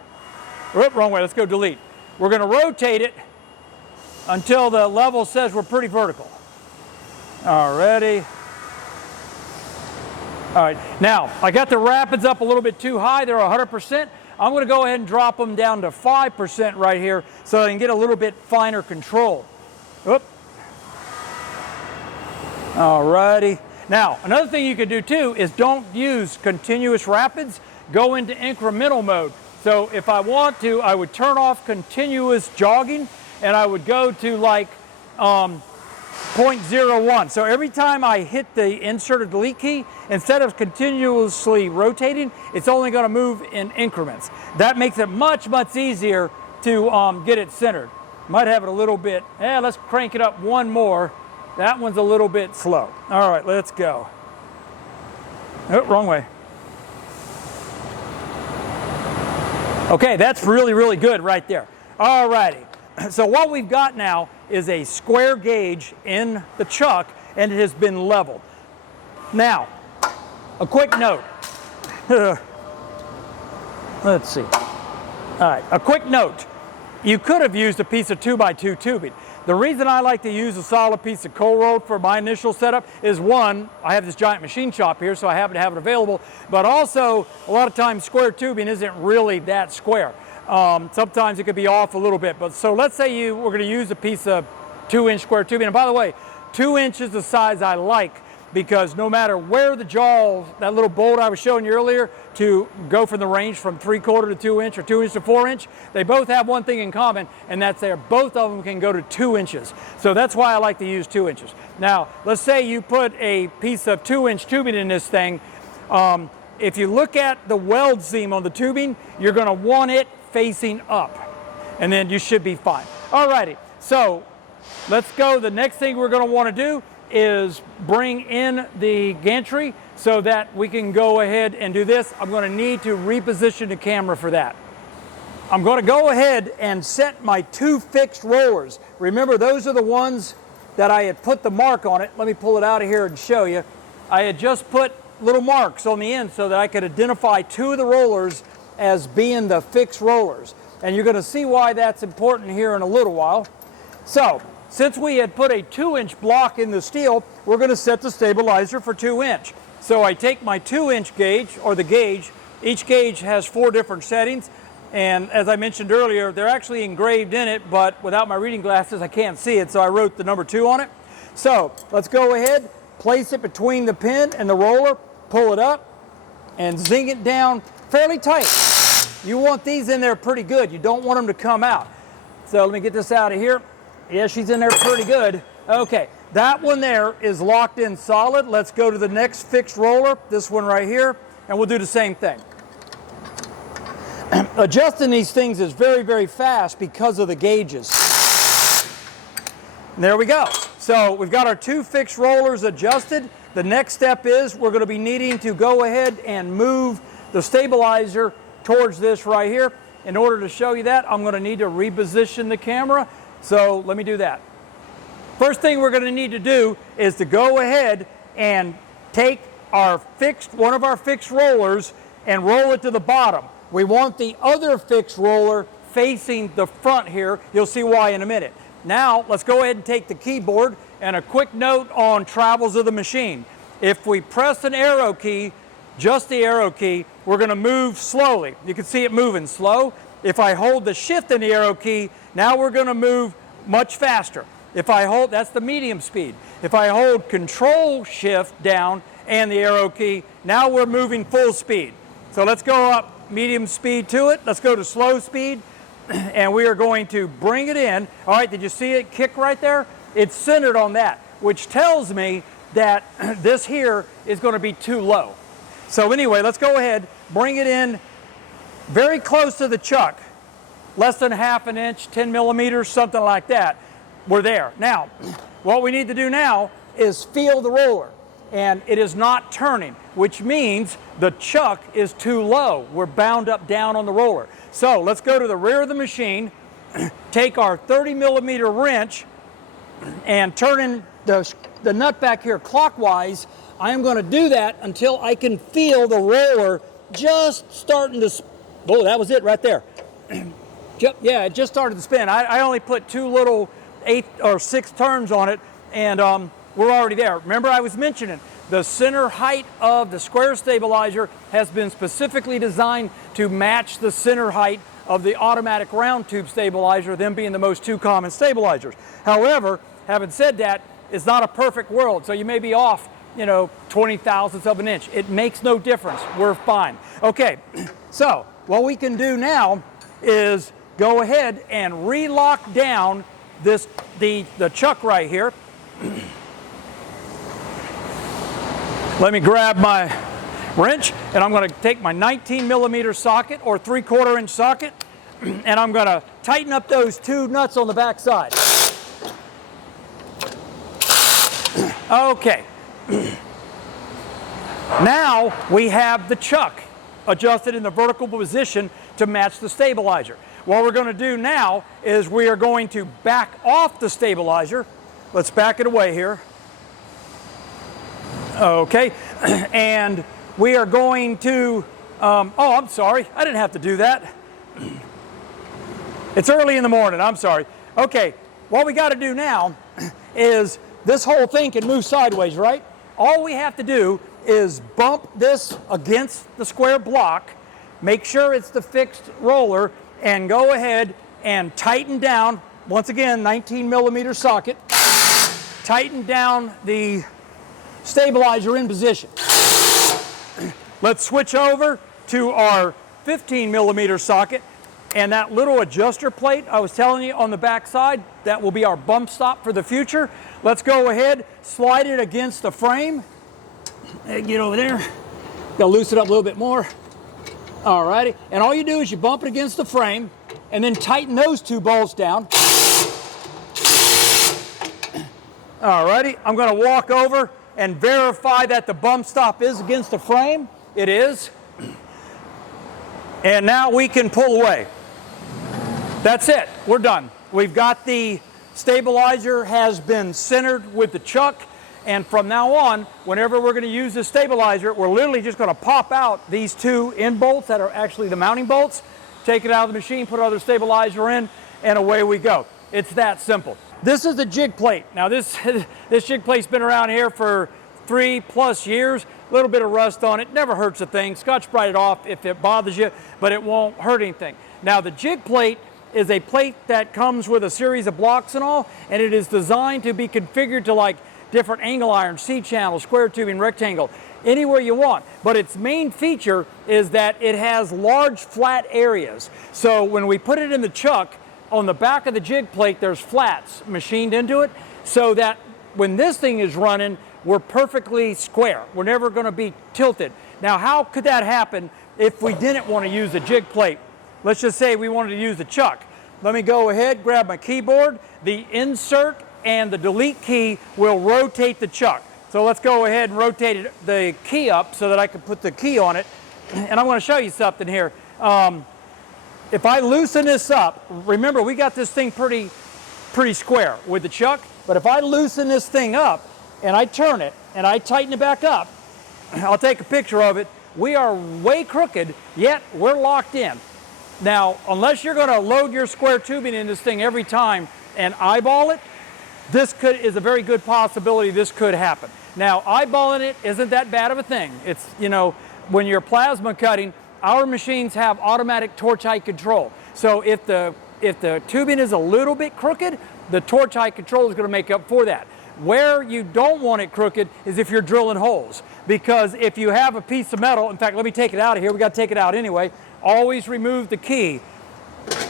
Whoop, wrong way, let's go delete. We're going to rotate it until the level says we're pretty vertical. Alrighty. All right, now, I got the rapids up a little bit too high. They're 100%. I'm going to go ahead and drop them down to 5% right here so I can get a little bit finer control. Oop. All righty. Now, another thing you could do too is don't use continuous rapids. Go into incremental mode. So if I want to, I would turn off continuous jogging and I would go to like 0.01. So every time I hit the insert or delete key, instead of continuously rotating, it's only going to move in increments. That makes it much, much easier to get it centered. Might have it a little bit, let's crank it up one more. That one's a little bit slow. All right, let's go. Oh, wrong way. Okay, that's really, really good right there. All righty. So what we've got now is a square gauge in the chuck, and it has been leveled. Now, a quick note. Let's see. All right, a quick note. You could have used a piece of 2x2 tubing. The reason I like to use a solid piece of cold rolled for my initial setup is, one, I have this giant machine shop here, so I happen to have it available, but also a lot of times square tubing isn't really that square. Sometimes it could be off a little bit, but so let's say you were going to use a piece of 2-inch square tubing. And by the way, 2 inches is the size I like, because no matter where the jaw, that little bolt I was showing you earlier, to go from the range from 3/4 to 2 inch or 2 inch to 4 inch, they both have one thing in common, and that's both of them can go to 2 inches. So that's why I like to use 2 inches. Now, let's say you put a piece of 2-inch tubing in this thing. If you look at the weld seam on the tubing, you're going to want it facing up, and then you should be fine. Alrighty, so let's go. The next thing we're going to want to do is bring in the gantry so that we can go ahead and do this. I'm going to need to reposition the camera for that. I'm going to go ahead and set my 2 fixed rollers. Remember, those are the ones that I had put the mark on it. Let me pull it out of here and show you. I had just put little marks on the end so that I could identify 2 of the rollers as being the fixed rollers. And you're going to see why that's important here in a little while. So, since we had put a 2-inch block in the steel, we're going to set the stabilizer for 2 inch. So I take my 2-inch gauge, or the gauge. Each gauge has 4 different settings. And as I mentioned earlier, they're actually engraved in it, but without my reading glasses, I can't see it, so I wrote the number 2 on it. So let's go ahead, place it between the pin and the roller, pull it up, and zing it down fairly tight. You want these in there pretty good. You don't want them to come out. So let me get this out of here. Yeah, she's in there pretty good. Okay, that one there is locked in solid. Let's go to the next fixed roller, this one right here, and we'll do the same thing. Adjusting these things is very, very fast because of the gauges. And there we go. So we've got our 2 fixed rollers adjusted. The next step is we're going to be needing to go ahead and move the stabilizer towards this right here. In order to show you that, I'm going to need to reposition the camera. So let me do that. First thing we're going to need to do is to go ahead and take our one of our fixed rollers and roll it to the bottom. We want the other fixed roller facing the front here. You'll see why in a minute. Now, let's go ahead and take the keyboard, and a quick note on travels of the machine. If we press an arrow key, just the arrow key, we're going to move slowly. You can see it moving slow. If I hold the shift and the arrow key, now we're going to move much faster. If I hold, that's the medium speed. If I hold control shift down and the arrow key, now we're moving full speed. So let's go up medium speed to it. Let's go to slow speed, and we are going to bring it in. All right, did you see it kick right there? It's centered on that, which tells me that this here is going to be too low. So anyway, let's go ahead, bring it in very close to the chuck, less than ½ an inch, 10 millimeters, something like that. We're there. Now, what we need to do now is feel the roller, and it is not turning, which means the chuck is too low. We're bound up down on the roller. So let's go to the rear of the machine, take our 30 millimeter wrench, and turn in the nut back here clockwise. I am going to do that until I can feel the roller just starting to, oh, that was it right there. Yeah, it just started to spin. I only put 2 little 8 or 6 turns on it, and we're already there. Remember, I was mentioning the center height of the square stabilizer has been specifically designed to match the center height of the automatic round tube stabilizer, them being the most 2 common stabilizers. However, having said that, it's not a perfect world, so you may be off, 20 thousandths of an inch. It makes no difference. We're fine. Okay, so what we can do now is go ahead and re-lock down the chuck right here. Let me grab my wrench, and I'm going to take my 19 millimeter socket or 3/4 inch socket, and I'm going to tighten up those 2 nuts on the back side. Okay. Now we have the chuck adjusted in the vertical position to match the stabilizer. What we're going to do now is we are going to back off the stabilizer. Let's back it away here. Okay, and we are going to, oh, I'm sorry, I didn't have to do that. It's early in the morning, I'm sorry. Okay, what we got to do now is this whole thing can move sideways, right? All we have to do is bump this against the square block, make sure it's the fixed roller, and go ahead and tighten down, once again, 19 millimeter socket, tighten down the stabilizer in position. Let's switch over to our 15 millimeter socket, and that little adjuster plate I was telling you on the back side, that will be our bump stop for the future. Let's go ahead, slide it against the frame. Get over there. Gotta loosen it up a little bit more. Alrighty, and all you do is you bump it against the frame and then tighten those 2 bolts down. Alrighty, I'm gonna walk over and verify that the bump stop is against the frame. It is. And now we can pull away. That's it, we're done. We've got the stabilizer has been centered with the chuck, and from now on, whenever we're going to use this stabilizer, we're literally just going to pop out these 2 end bolts that are actually the mounting bolts, take it out of the machine, put another stabilizer in, and away we go. It's that simple. This is the jig plate. Now this jig plate's been around here for 3+ years. A little bit of rust on it, never hurts a thing. Scotch-Brite it off if it bothers you, but it won't hurt anything. Now the jig plate is a plate that comes with a series of blocks and all, and it is designed to be configured to like different angle irons, C-channel, square tubing, rectangle, anywhere you want. But its main feature is that it has large flat areas. So when we put it in the chuck, on the back of the jig plate, there's flats machined into it, so that when this thing is running, we're perfectly square. We're never going to be tilted. Now, how could that happen if we didn't want to use a jig plate? Let's just say we wanted to use the chuck. Let me go ahead, grab my keyboard. The insert and the delete key will rotate the chuck. So let's go ahead and rotate the key up so that I can put the key on it. And I'm going to show you something here. If I loosen this up, remember we got this thing pretty square with the chuck, but if I loosen this thing up and I turn it and I tighten it back up, I'll take a picture of it, we are way crooked, yet we're locked in. Now, unless you're going to load your square tubing in this thing every time and eyeball it, is a very good possibility this could happen. Now, eyeballing it isn't that bad of a thing. It's, when you're plasma cutting, our machines have automatic torch height control. So if the tubing is a little bit crooked, the torch height control is going to make up for that. Where you don't want it crooked is if you're drilling holes, because if you have a piece of metal, in fact, let me take it out of here. We got to take it out anyway. Always remove the key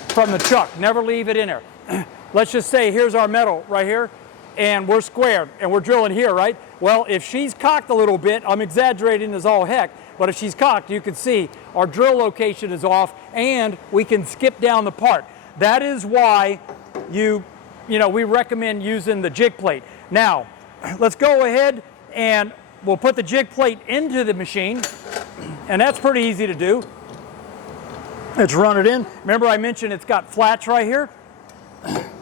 from the chuck. Never leave it in there. Let's just say here's our metal right here, and we're squared, and we're drilling here, right? Well, if she's cocked a little bit, I'm exaggerating as all heck, but if she's cocked, you can see our drill location is off, and we can skip down the part. That is why we recommend using the jig plate. Now, let's go ahead and we'll put the jig plate into the machine, and that's pretty easy to do. Let's run it in. Remember I mentioned it's got flats right here?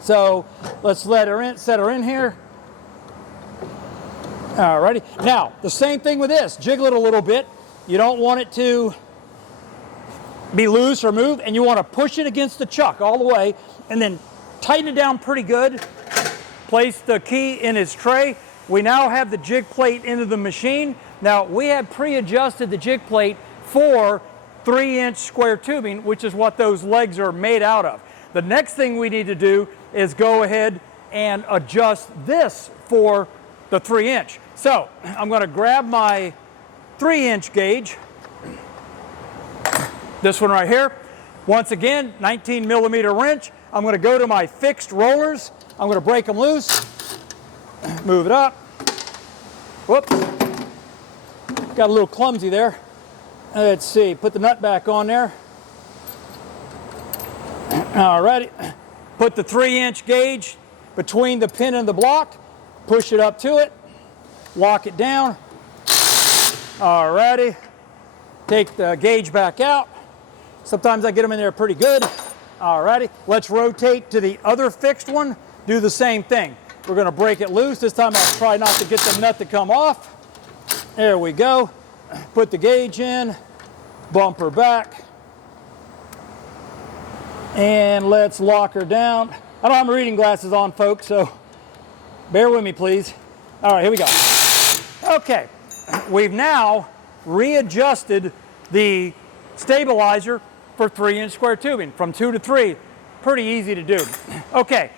So let's let her in, set her in here. Alrighty. Now, the same thing with this. Jiggle it a little bit. You don't want it to be loose or move, and you want to push it against the chuck all the way, and then tighten it down pretty good. Place the key in its tray. We now have the jig plate into the machine. Now, we had pre-adjusted the jig plate for 3-inch square tubing, which is what those legs are made out of. The next thing we need to do is go ahead and adjust this for the 3-inch. So I'm going to grab my 3-inch gauge, this one right here. Once again, 19-millimeter wrench. I'm going to go to my fixed rollers. I'm going to break them loose, move it up. Whoops, got a little clumsy there. Let's see, put the nut back on there. Alrighty, put the 3-inch gauge between the pin and the block, push it up to it, lock it down. Alrighty, take the gauge back out. Sometimes I get them in there pretty good. Alrighty, let's rotate to the other fixed one. Do the same thing. We're going to break it loose. This time I'll try not to get the nut to come off. There we go. Put the gauge in, bump her back, and let's lock her down. I don't have my reading glasses on, folks, so bear with me, please. All right, here we go. Okay, we've now readjusted the stabilizer for 3-inch square tubing from 2 to 3. Pretty easy to do. Okay,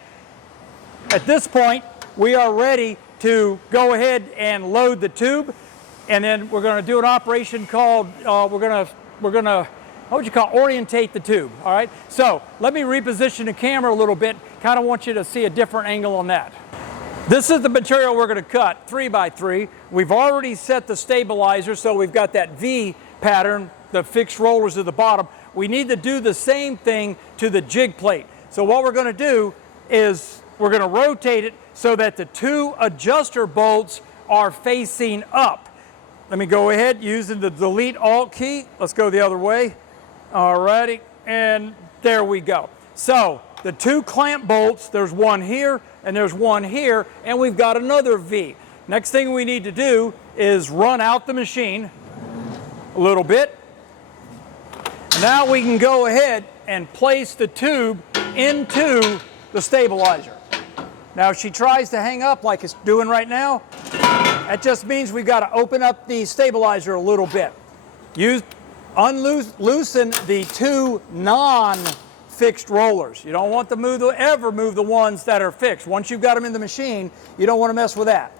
at this point, we are ready to go ahead and load the tube, and then we're going to do an operation called, we're going to, what would you call, orientate the tube, all right? So let me reposition the camera a little bit. Kind of want you to see a different angle on that. This is the material we're going to cut, 3x3. We've already set the stabilizer, so we've got that V pattern, the fixed rollers at the bottom. We need to do the same thing to the jig plate. So what we're going to do is we're going to rotate it so that the 2 adjuster bolts are facing up. Let me go ahead using the delete alt key. Let's go the other way. Alrighty, and there we go. So the 2 clamp bolts, there's one here and there's one here, and we've got another V. Next thing we need to do is run out the machine a little bit. Now we can go ahead and place the tube into the stabilizer. Now if she tries to hang up like it's doing right now, that just means we've got to open up the stabilizer a little bit. Loosen the 2 non-fixed rollers. You don't want to ever move the ones that are fixed. Once you've got them in the machine, you don't want to mess with that.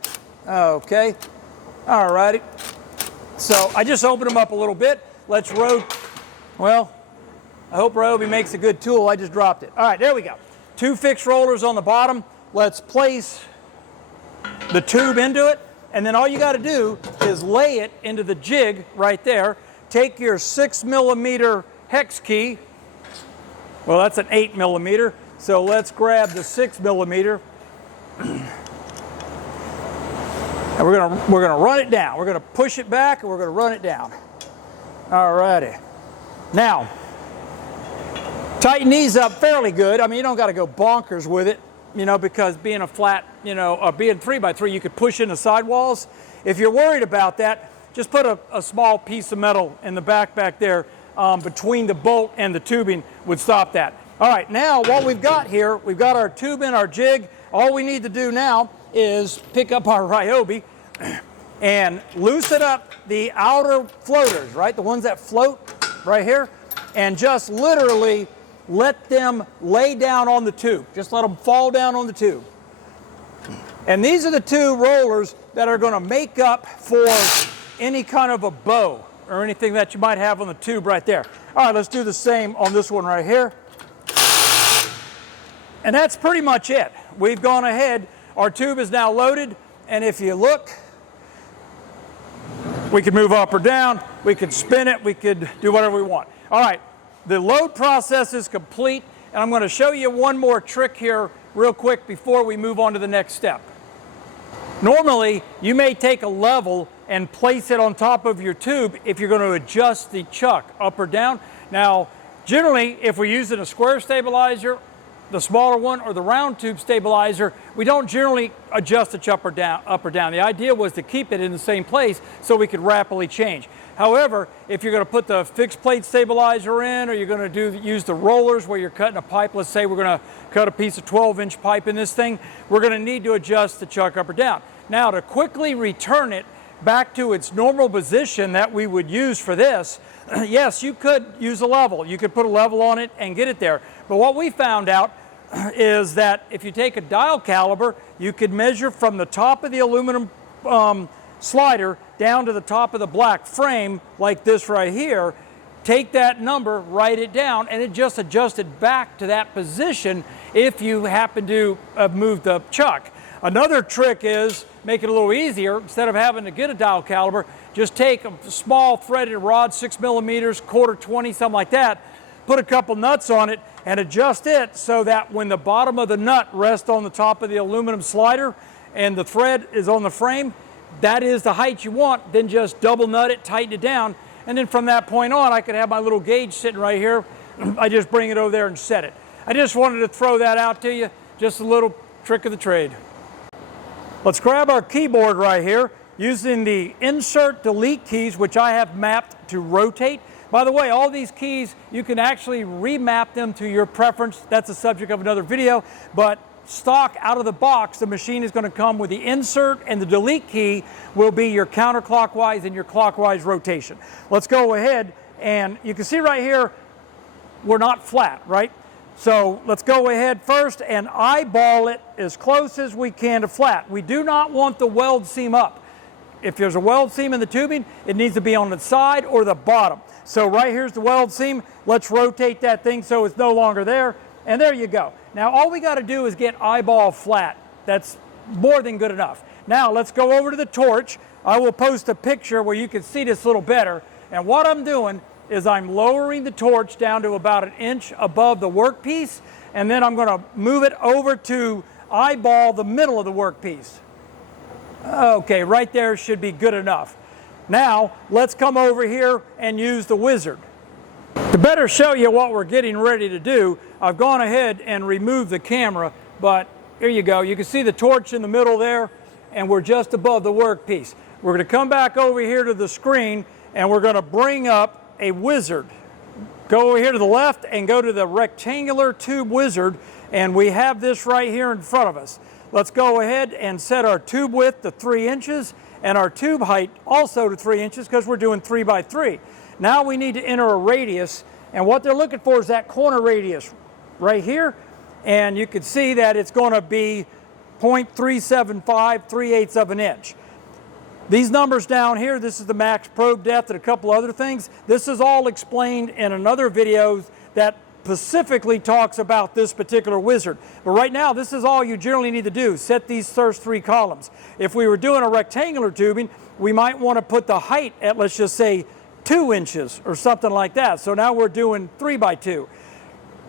Okay, all righty. So I just opened them up a little bit. Let's well, I hope Ryobi makes a good tool. I just dropped it. All right, there we go. 2 fixed rollers on the bottom. Let's place the tube into it, and then all you got to do is lay it into the jig right there. Take your 6-millimeter hex key. Well, that's an 8-millimeter, so let's grab the 6-millimeter. And we're gonna run it down. We're gonna push it back, and we're gonna run it down. All righty. Now, tighten these up fairly good. I mean, you don't got to go bonkers with it, because being a flat, being 3x3, you could push in the sidewalls. If you're worried about that, just put a small piece of metal in the back there between the bolt and the tubing would stop that. All right, now what we've got here, we've got our tube in our jig. All we need to do now is pick up our Ryobi and loosen up the outer floaters, right? The ones that float right here, and just literally let them lay down on the tube. Just let them fall down on the tube. And these are the two rollers that are going to make up for any kind of a bow or anything that you might have on the tube right there. All right, let's do the same on this one right here. And that's pretty much it. We've gone ahead, our tube is now loaded, and if you look, we can move up or down, we could spin it, we could do whatever we want. All right, the load process is complete, and I'm going to show you one more trick here real quick before we move on to the next step. Normally, you may take a level and place it on top of your tube if you're going to adjust the chuck up or down. Now, generally, if we're using a square stabilizer, the smaller one, or the round tube stabilizer, we don't generally adjust the chuck up or down. The idea was to keep it in the same place so we could rapidly change. However, if you're going to put the fixed plate stabilizer in, or you're going to use the rollers where you're cutting a pipe, let's say we're going to cut a piece of 12-inch pipe in this thing, we're going to need to adjust the chuck up or down. Now, to quickly return it back to its normal position that we would use for this, yes, you could use a level. You could put a level on it and get it there. But what we found out is that if you take a dial caliber, you could measure from the top of the aluminum slider down to the top of the black frame like this right here, take that number, write it down, and it just adjusted back to that position if you happen to move the chuck. Another trick is, make it a little easier, instead of having to get a dial caliber, just take a small threaded rod, 6 millimeters, quarter 20, something like that, put a couple nuts on it and adjust it so that when the bottom of the nut rests on the top of the aluminum slider and the thread is on the frame, that is the height you want. Then just double nut it, tighten it down, and then from that point on, I could have my little gauge sitting right here. I just bring it over there and set it. I just wanted to throw that out to you, just a little trick of the trade. Let's grab our keyboard right here using the insert delete keys, which I have mapped to rotate. By the way, all these keys, you can actually remap them to your preference. That's the subject of another video, but stock out of the box, the machine is going to come with the insert, and the delete key will be your counterclockwise and your clockwise rotation. Let's go ahead, and you can see right here, we're not flat, right? So let's go ahead first and eyeball it as close as we can to flat. We do not want the weld seam up. If there's a weld seam in the tubing, it needs to be on the side or the bottom. So right here's the weld seam. Let's rotate that thing so it's no longer there. And there you go. Now all we got to do is get eyeball flat. That's more than good enough. Now let's go over to the torch. I will post a picture where you can see this a little better. And what I'm doing is I'm lowering the torch down to about 1 inch above the workpiece, and then I'm going to move it over to eyeball the middle of the workpiece. Okay, right there should be good enough. Now, let's come over here and use the wizard. To better show you what we're getting ready to do, I've gone ahead and removed the camera, but here you go. You can see the torch in the middle there, and we're just above the workpiece. We're going to come back over here to the screen, and we're going to bring up a wizard. Go over here to the left and go to the rectangular tube wizard, and we have this right here in front of us. Let's go ahead and set our tube width to 3 inches and our tube height also to 3 inches because we're doing 3 by 3. Now we need to enter a radius, and what they're looking for is that corner radius right here, and you can see that it's going to be 0.375, 3/8 of an inch. These numbers down here, this is the max probe depth and a couple other things. This is all explained in another video that specifically talks about this particular wizard. But right now, this is all you generally need to do, set these first 3 columns. If we were doing a rectangular tubing, we might want to put the height at, let's just say, 2 inches or something like that. So now we're doing 3 by 2.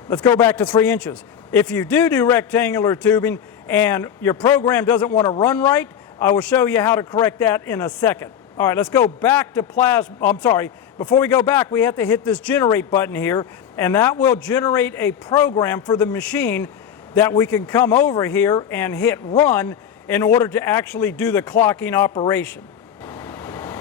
Let's go back to 3 inches. If you do rectangular tubing and your program doesn't want to run right, I will show you how to correct that in a second. All right, let's go back to before we go back, we have to hit this generate button here, and that will generate a program for the machine that we can come over here and hit run in order to actually do the clocking operation.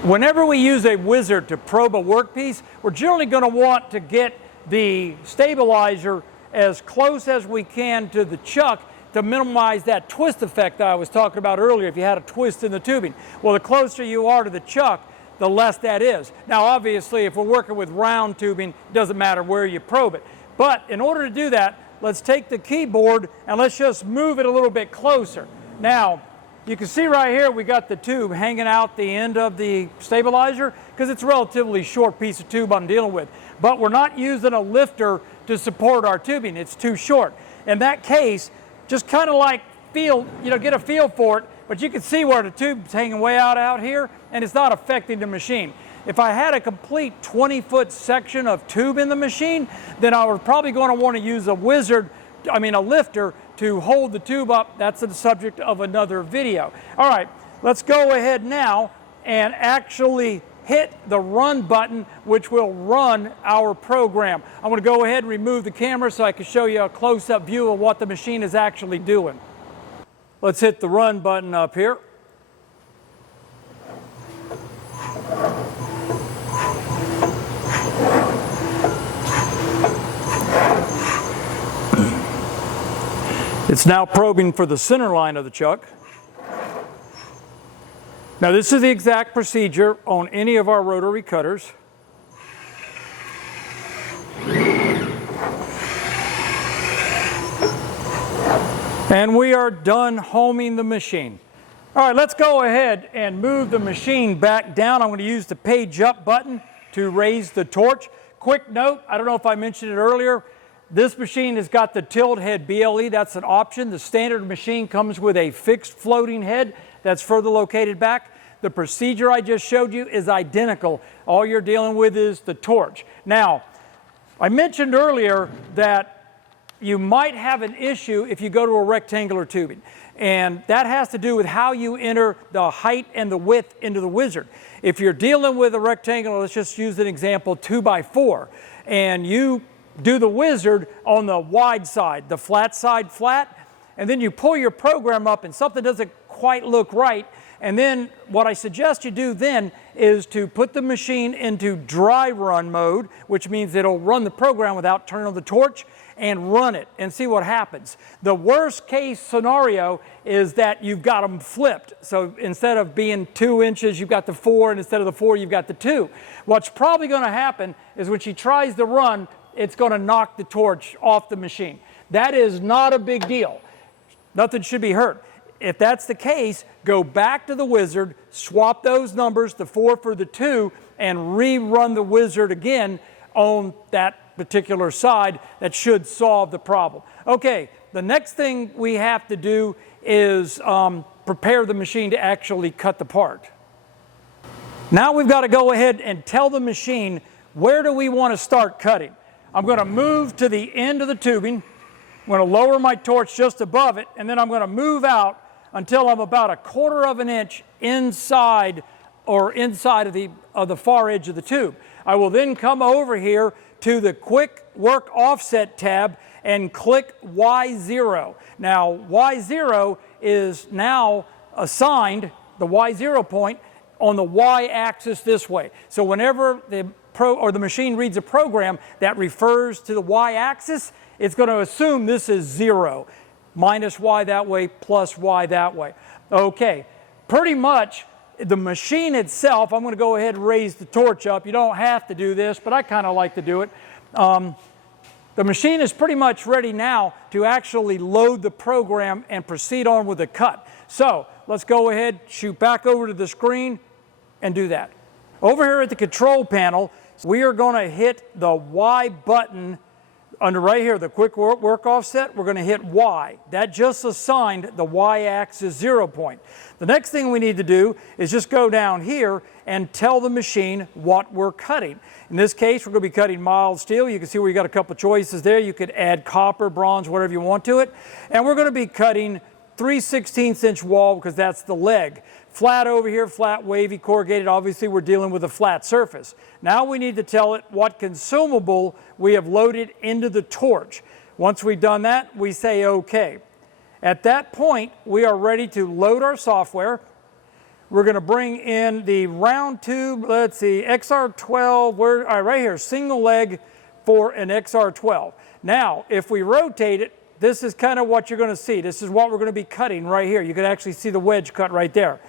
Whenever we use a wizard to probe a workpiece, we're generally going to want to get the stabilizer as close as we can to the chuck to minimize that twist effect that I was talking about earlier if you had a twist in the tubing. Well, the closer you are to the chuck, the less that is. Now, obviously, if we're working with round tubing, it doesn't matter where you probe it. But in order to do that, let's take the keyboard and let's just move it a little bit closer. Now, you can see right here we got the tube hanging out the end of the stabilizer because it's a relatively short piece of tube I'm dealing with. But we're not using a lifter to support our tubing. It's too short. In that case, just kind of like get a feel for it, but you can see where the tube's hanging way out here, and it's not affecting the machine. If I had a complete 20-foot section of tube in the machine, then I was probably going to want to use a lifter to hold the tube up. That's the subject of another video. All right, let's go ahead now and actually hit the run button, which will run our program. I'm going to go ahead and remove the camera so I can show you a close-up view of what the machine is actually doing. Let's hit the run button up here. It's now probing for the center line of the chuck. Now this is the exact procedure on any of our rotary cutters. And we are done homing the machine. All right, let's go ahead and move the machine back down. I'm going to use the page up button to raise the torch. Quick note, I don't know if I mentioned it earlier, this machine has got the tilt head BLE, that's an option. The standard machine comes with a fixed floating head that's further located back. The procedure I just showed you is identical. All you're dealing with is the torch. Now, I mentioned earlier that you might have an issue if you go to a rectangular tubing. And that has to do with how you enter the height and the width into the wizard. If you're dealing with a rectangular, let's just use an example, 2x4, and you do the wizard on the wide side, the flat side flat, and then you pull your program up and something doesn't quite look right. And then what I suggest you do then is to put the machine into dry run mode, which means it'll run the program without turning on the torch, and run it and see what happens. The worst case scenario is that you've got them flipped. So instead of being 2 inches, you've got the 4, and instead of the 4, you've got the 2. What's probably going to happen is when she tries to run, it's going to knock the torch off the machine. That is not a big deal. Nothing should be hurt. If that's the case, go back to the wizard, swap those numbers, the 4 for the 2, and rerun the wizard again on that particular side. That should solve the problem. Okay, the next thing we have to do is prepare the machine to actually cut the part. Now we've got to go ahead and tell the machine where do we want to start cutting. I'm going to move to the end of the tubing. I'm going to lower my torch just above it, and then I'm going to move out until I'm about 1/4 of an inch inside of the far edge of the tube. I will then come over here to the Quick Work Offset tab and click Y0. Now Y0 is now assigned, the Y0 point, on the Y-axis this way. So whenever the machine reads a program that refers to the Y-axis, it's going to assume this is 0. Minus Y that way, plus Y that way. Okay, pretty much the machine itself, I'm going to go ahead and raise the torch up. You don't have to do this, but I kind of like to do it. The machine is pretty much ready now to actually load the program and proceed on with the cut. So let's go ahead, shoot back over to the screen and do that. Over here at the control panel, we are going to hit the Y button under right here, the Quick Work Offset. We're going to hit Y. That just assigned the Y-axis 0 point. The next thing we need to do is just go down here and tell the machine what we're cutting. In this case, we're going to be cutting mild steel. You can see where you got a couple choices there. You could add copper, bronze, whatever you want to it. And we're going to be cutting 3/16 inch wall because that's the leg. Flat over here, flat, wavy, corrugated. Obviously, we're dealing with a flat surface. Now we need to tell it what consumable we have loaded into the torch. Once we've done that, we say OK. At that point, we are ready to load our software. We're going to bring in the round tube, let's see, XR12, right here, single leg for an XR12. Now, if we rotate it, this is kind of what you're going to see. This is what we're going to be cutting right here. You can actually see the wedge cut right there.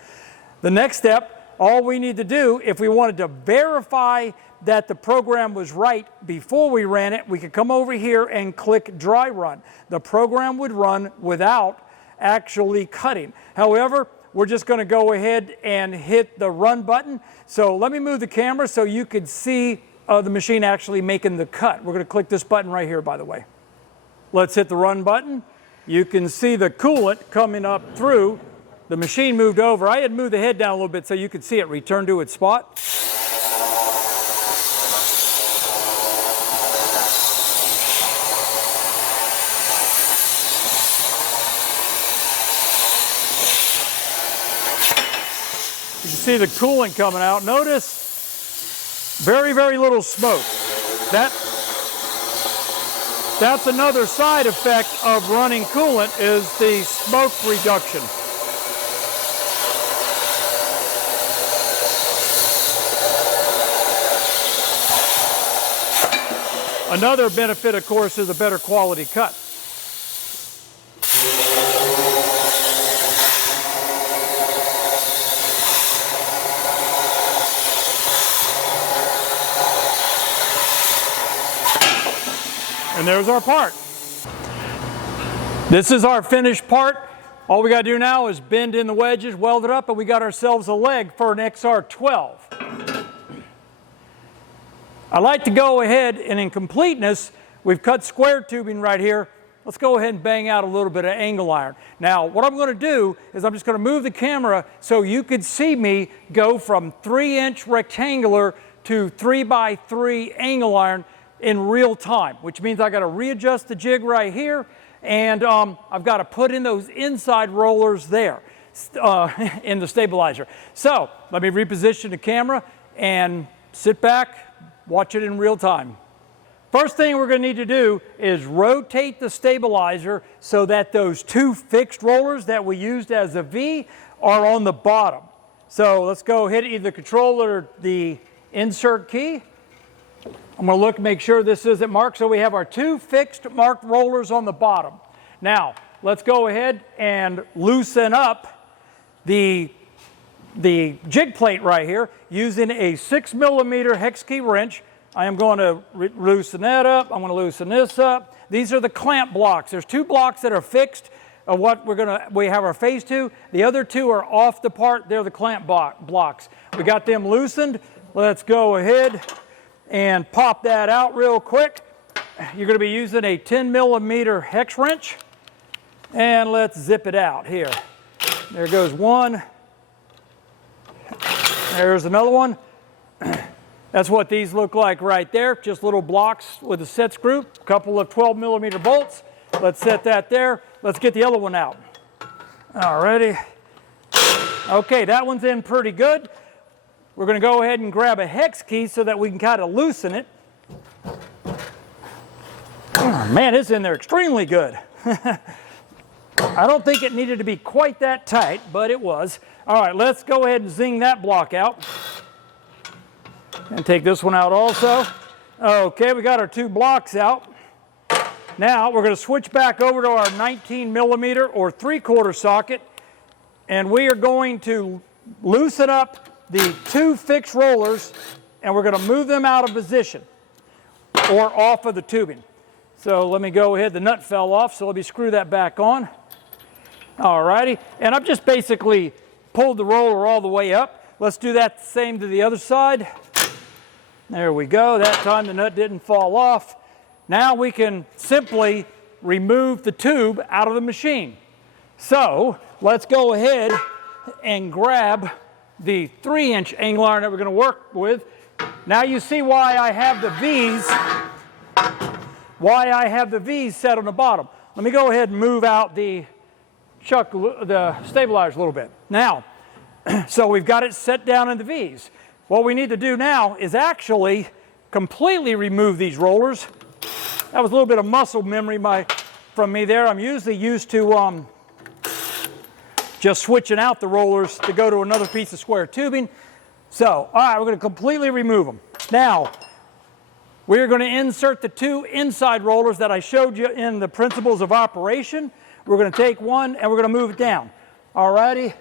The next step, all we need to do, if we wanted to verify that the program was right before we ran it, we could come over here and click dry run. The program would run without actually cutting. However, we're just going to go ahead and hit the run button. So let me move the camera so you can see the machine actually making the cut. We're going to click this button right here, by the way. Let's hit the run button. You can see the coolant coming up through. The machine moved over. I had moved the head down a little bit so you could see it return to its spot. You can see the coolant coming out. Notice very, very little smoke. That's another side effect of running coolant is the smoke reduction. Another benefit, of course, is a better quality cut. And there's our part. This is our finished part. All we got to do now is bend in the wedges, weld it up, and we got ourselves a leg for an XR12. I like to go ahead and in completeness, we've cut square tubing right here. Let's go ahead and bang out a little bit of angle iron. Now, what I'm going to do is I'm just going to move the camera so you could see me go from 3-inch rectangular to 3x3 angle iron in real time, which means I got to readjust the jig right here, and I've got to put in those inside rollers there in the stabilizer. So let me reposition the camera and sit back, watch it in real time. First thing we're going to need to do is rotate the stabilizer so that those two fixed rollers that we used as a V are on the bottom. So let's go hit either the control or the insert key. I'm going to look and make sure this isn't marked. So we have our two fixed marked rollers on the bottom. Now, let's go ahead and loosen up the jig plate right here using a 6mm hex key wrench. I am going to loosen that up. I'm going to loosen this up. These are the clamp blocks. There's two blocks that are fixed of what we have our phase to. The other two are off the part. They're the clamp blocks. We got them loosened. Let's go ahead and pop that out real quick. You're going to be using a 10mm hex wrench, and let's zip it out here. There goes one. There's another one. That's what these look like right there, just little blocks with a set screw, a couple of 12mm bolts. Let's set that there. Let's get the other one out. Alrighty. Okay, that one's in pretty good. We're going to go ahead and grab a hex key so that we can kind of loosen it. Oh, man, it's in there extremely good. I don't think it needed to be quite that tight, but it was. All right, let's go ahead and zing that block out. And take this one out also. Okay, we got our two blocks out. Now we're going to switch back over to our 19mm or 3/4 socket, and we are going to loosen up the two fixed rollers, and we're going to move them out of position or off of the tubing. So let me go ahead. The nut fell off, so let me screw that back on. All righty, and I've just basically pulled the roller all the way up. Let's do that same to the other side. There we go. That time the nut didn't fall off. Now we can simply remove the tube out of the machine. So let's go ahead and grab the 3-inch angle iron that we're going to work with. Now you see why I have the V's set on the bottom. Let me go ahead and move out the stabilizer a little bit. Now, so we've got it set down in the V's. What we need to do now is actually completely remove these rollers. That was a little bit of muscle memory from me there. I'm usually used to just switching out the rollers to go to another piece of square tubing. So, all right, we're going to completely remove them. Now, we're going to insert the two inside rollers that I showed you in the principles of operation. We're going to take one and we're going to move it down. All righty.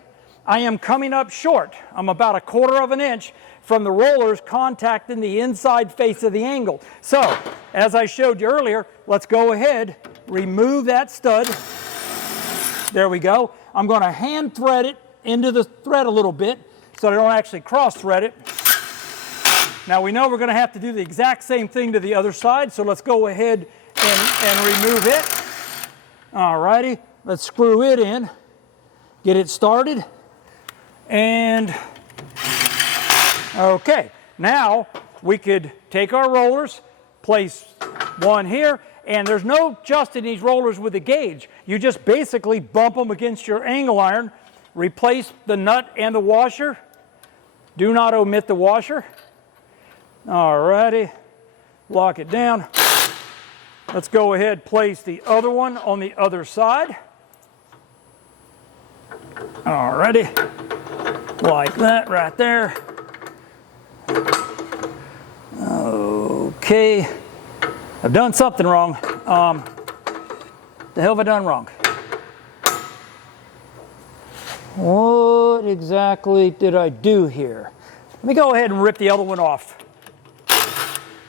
I am coming up short. I'm about 1/4 of an inch from the rollers contacting the inside face of the angle. So, as I showed you earlier, let's go ahead, remove that stud. There we go. I'm going to hand thread it into the thread a little bit so they don't actually cross thread it. Now we know we're going to have to do the exact same thing to the other side, so let's go ahead and remove it. Alrighty, let's screw it in, get it started, and okay, now we could take our rollers, place one here, and there's no adjusting these rollers with a gauge. You just basically bump them against your angle iron, replace the nut and the washer. Do not omit the washer. Alrighty, lock it down. Let's go ahead, place the other one on the other side. Alrighty, like that right there. Okay, I've done something wrong. The hell have I done wrong? What exactly did I do here? Let me go ahead and rip the other one off.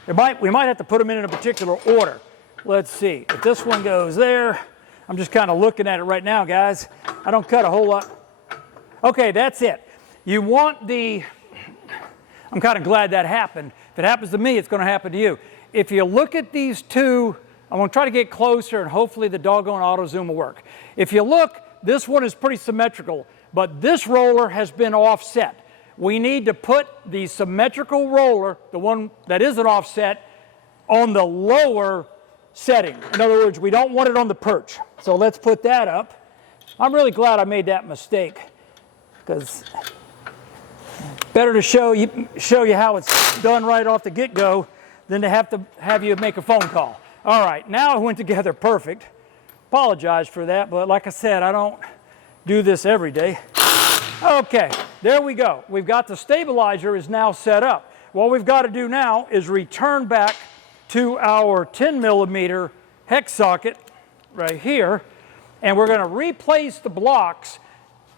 We might have to put them in a particular order. Let's see, if this one goes there, I'm just kind of looking at it right now, guys. I don't cut a whole lot. Okay, that's it. You want the, I'm kind of glad that happened. If it happens to me, it's going to happen to you. If you look at these two, I'm going to try to get closer and hopefully the doggone auto zoom will work. If you look, this one is pretty symmetrical, but this roller has been offset. We need to put the symmetrical roller, the one that isn't offset, on the lower setting. In other words, we don't want it on the perch. So let's put that up. I'm really glad I made that mistake, because better to show you how it's done right off the get-go than to have you make a phone call. All right, now it went together perfect. Apologize for that, but like I said, I don't do this every day. Okay, there we go. We've got the stabilizer is now set up. What we've got to do now is return back to our 10 millimeter hex socket right here, and we're going to replace the blocks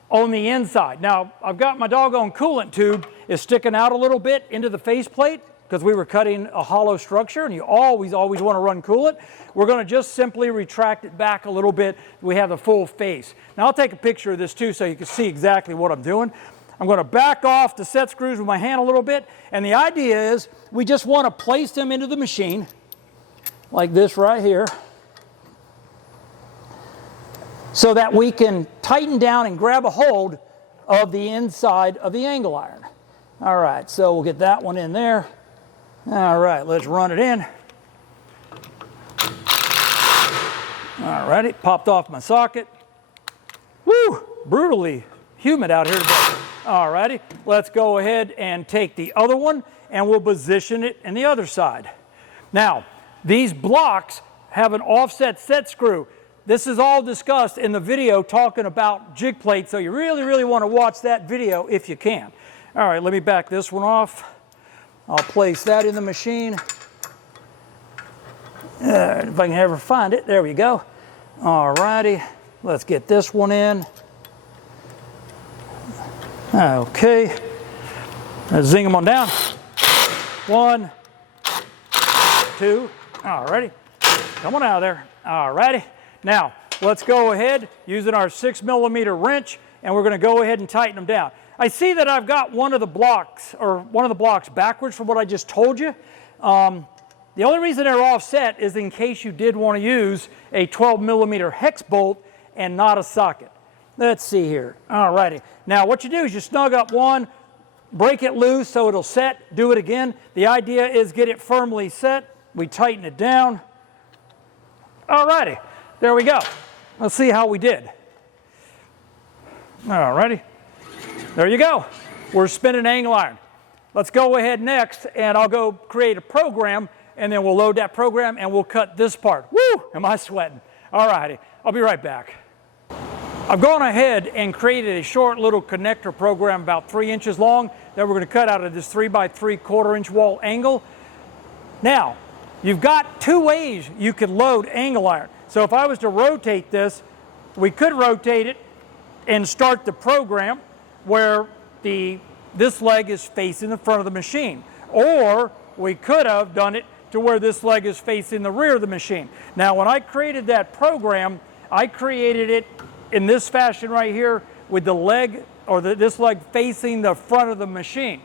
on the inside. Now, I've got my doggone coolant tube is sticking out a little bit into the faceplate because we were cutting a hollow structure, and you always want to run coolant. We're going to just simply retract it back a little bit. We have the full face. Now, I'll take a picture of this too so you can see exactly what I'm doing. I'm going to back off the set screws with my hand a little bit, and the idea is we just want to place them into the machine like this right here so that we can tighten down and grab a hold of the inside of the angle iron. All right, so we'll get that one in there. All right, let's run it in. All right, it popped off my socket. Woo, brutally humid out here today. All righty, let's go ahead and take the other one and we'll position it in the other side. Now, these blocks have an offset set screw. This is all discussed in the video talking about jig plate, so you really want to watch that video if you can. All right, let me back this one off. I'll place that in the machine. If I can ever find it, there we go. All righty, let's get this one in. Okay, let's zing them on down. 1, 2, all righty. Come on out of there. All righty. Now, let's go ahead using our 6 millimeter wrench, and we're going to go ahead and tighten them down. I see that I've got one of the blocks backwards from what I just told you. The only reason they're offset is in case you did want to use a 12 millimeter hex bolt and not a socket. Let's see here. All righty. Now, what you do is you snug up one, break it loose so it'll set, do it again. The idea is get it firmly set. We tighten it down. All righty. There we go. Let's see how we did. All righty. There you go. We're spinning angle iron. Let's go ahead next, and I'll go create a program, and then we'll load that program, and we'll cut this part. Woo! Am I sweating? All righty. I'll be right back. I've gone ahead and created a short little connector program about 3 inches long that we're going to cut out of this 3x3 1/4-inch wall angle. Now, you've got 2 ways you can load angle iron. So if I was to rotate this, we could rotate it and start the program where this leg is facing the front of the machine. Or we could have done it to where this leg is facing the rear of the machine. Now, when I created that program, I created it in this fashion right here, with the leg or this leg facing the front of the machine.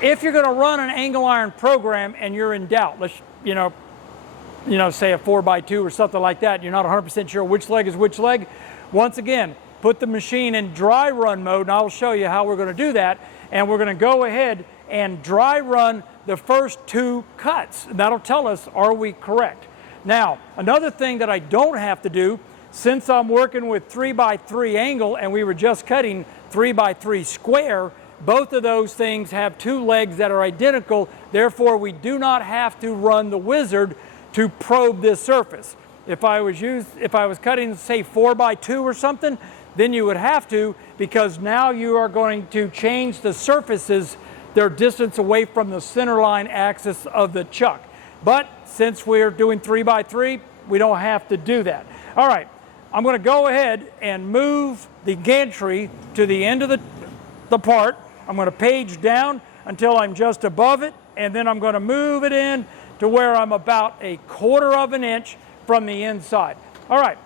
If you're going to run an angle iron program and you're in doubt, let's, say a 4x2 or something like that, you're not 100% sure which leg is which leg, once again, put the machine in dry run mode, and I'll show you how we're going to do that. And we're going to go ahead and dry run the first 2 cuts. And that'll tell us, are we correct? Now, another thing that I don't have to do, since I'm working with 3x3 angle and we were just cutting 3x3 square, both of those things have 2 legs that are identical. Therefore, we do not have to run the wizard to probe this surface. If I was cutting, say, 4x2 or something, then you would have to, because now you are going to change the surfaces, their distance away from the center line axis of the chuck. But since we're doing 3x3, we don't have to do that. All right, I'm going to go ahead and move the gantry to the end of the part. I'm going to page down until I'm just above it, and then I'm going to move it in to where I'm about 1/4 of an inch from the inside. All right,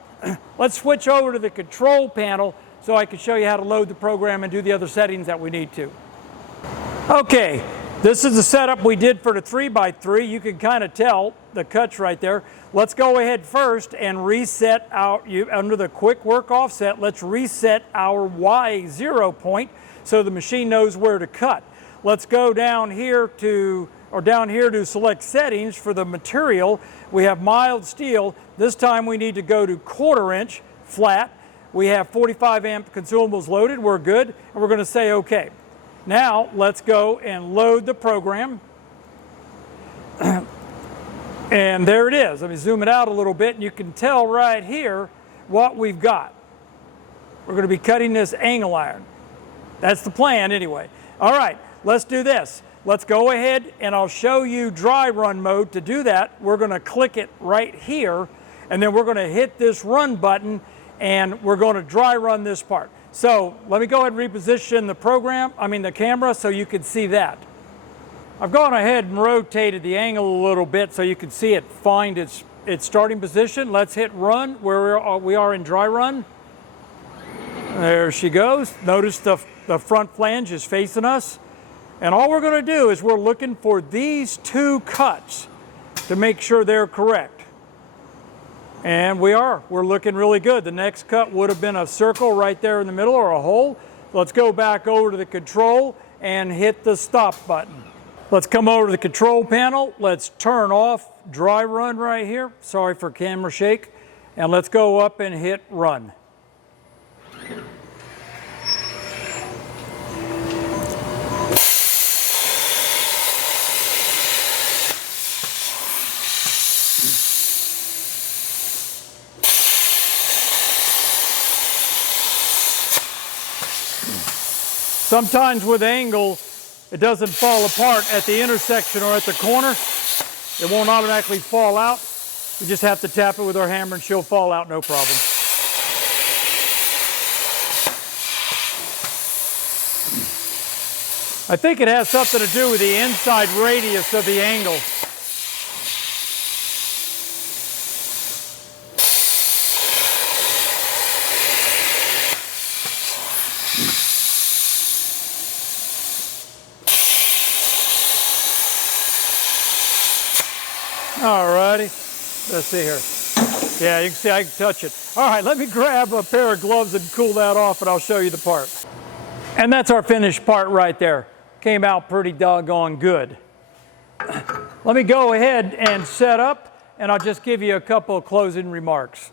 let's switch over to the control panel so I can show you how to load the program and do the other settings that we need to. Okay, this is the setup we did for the 3x3. You can kind of tell the cuts right there. Let's go ahead first and reset under the quick work offset, let's reset our Y0 point so the machine knows where to cut. Let's go down here to select settings for the material. We have mild steel. This time we need to go to 1/4 inch flat. We have 45 amp consumables loaded. We're good. And we're going to say OK. Now let's go and load the program. And there it is. Let me zoom it out a little bit, and you can tell right here what we've got. We're going to be cutting this angle iron. That's the plan anyway. All right, let's do this. Let's go ahead and I'll show you dry run mode. To do that, we're going to click it right here, and then we're going to hit this run button, and we're going to dry run this part. So let me go ahead and reposition the camera so you can see that. I've gone ahead and rotated the angle a little bit so you can see it find its starting position. Let's hit run where we are in dry run. There she goes. Notice the front flange is facing us. And all we're going to do is we're looking for these 2 cuts to make sure they're correct. And we're looking really good. The next cut would have been a circle right there in the middle, or a hole. Let's go back over to the control and hit the stop button. Let's come over to the control panel. Let's turn off dry run right here. Sorry for camera shake. And let's go up and hit run. Sometimes with angle, it doesn't fall apart at the intersection or at the corner. It won't automatically fall out. We just have to tap it with our hammer and she'll fall out, no problem. I think it has something to do with the inside radius of the angle. Alrighty, let's see here. Yeah, you can see I can touch it. All right, let me grab a pair of gloves and cool that off, and I'll show you the part. And that's our finished part right there. Came out pretty doggone good. Let me go ahead and set up, and I'll just give you a couple of closing remarks.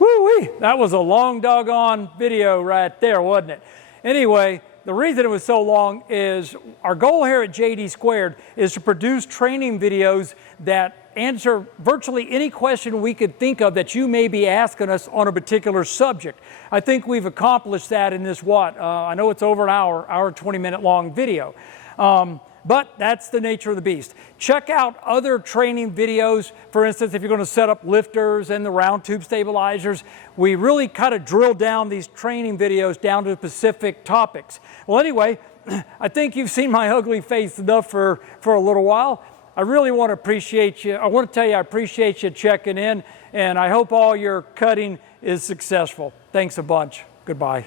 Woo-wee, that was a long doggone video right there, wasn't it? Anyway, the reason it was so long is our goal here at JD Squared is to produce training videos that answer virtually any question we could think of that you may be asking us on a particular subject. I think we've accomplished that in this I know it's over an hour 20-minute long video. But that's the nature of the beast. Check out other training videos. For instance, if you're going to set up lifters and the round tube stabilizers, we really kind of drill down these training videos down to specific topics. Well, anyway, I think you've seen my ugly face enough for a little while. I really want to appreciate you. I want to tell you I appreciate you checking in, and I hope all your cutting is successful. Thanks a bunch. Goodbye.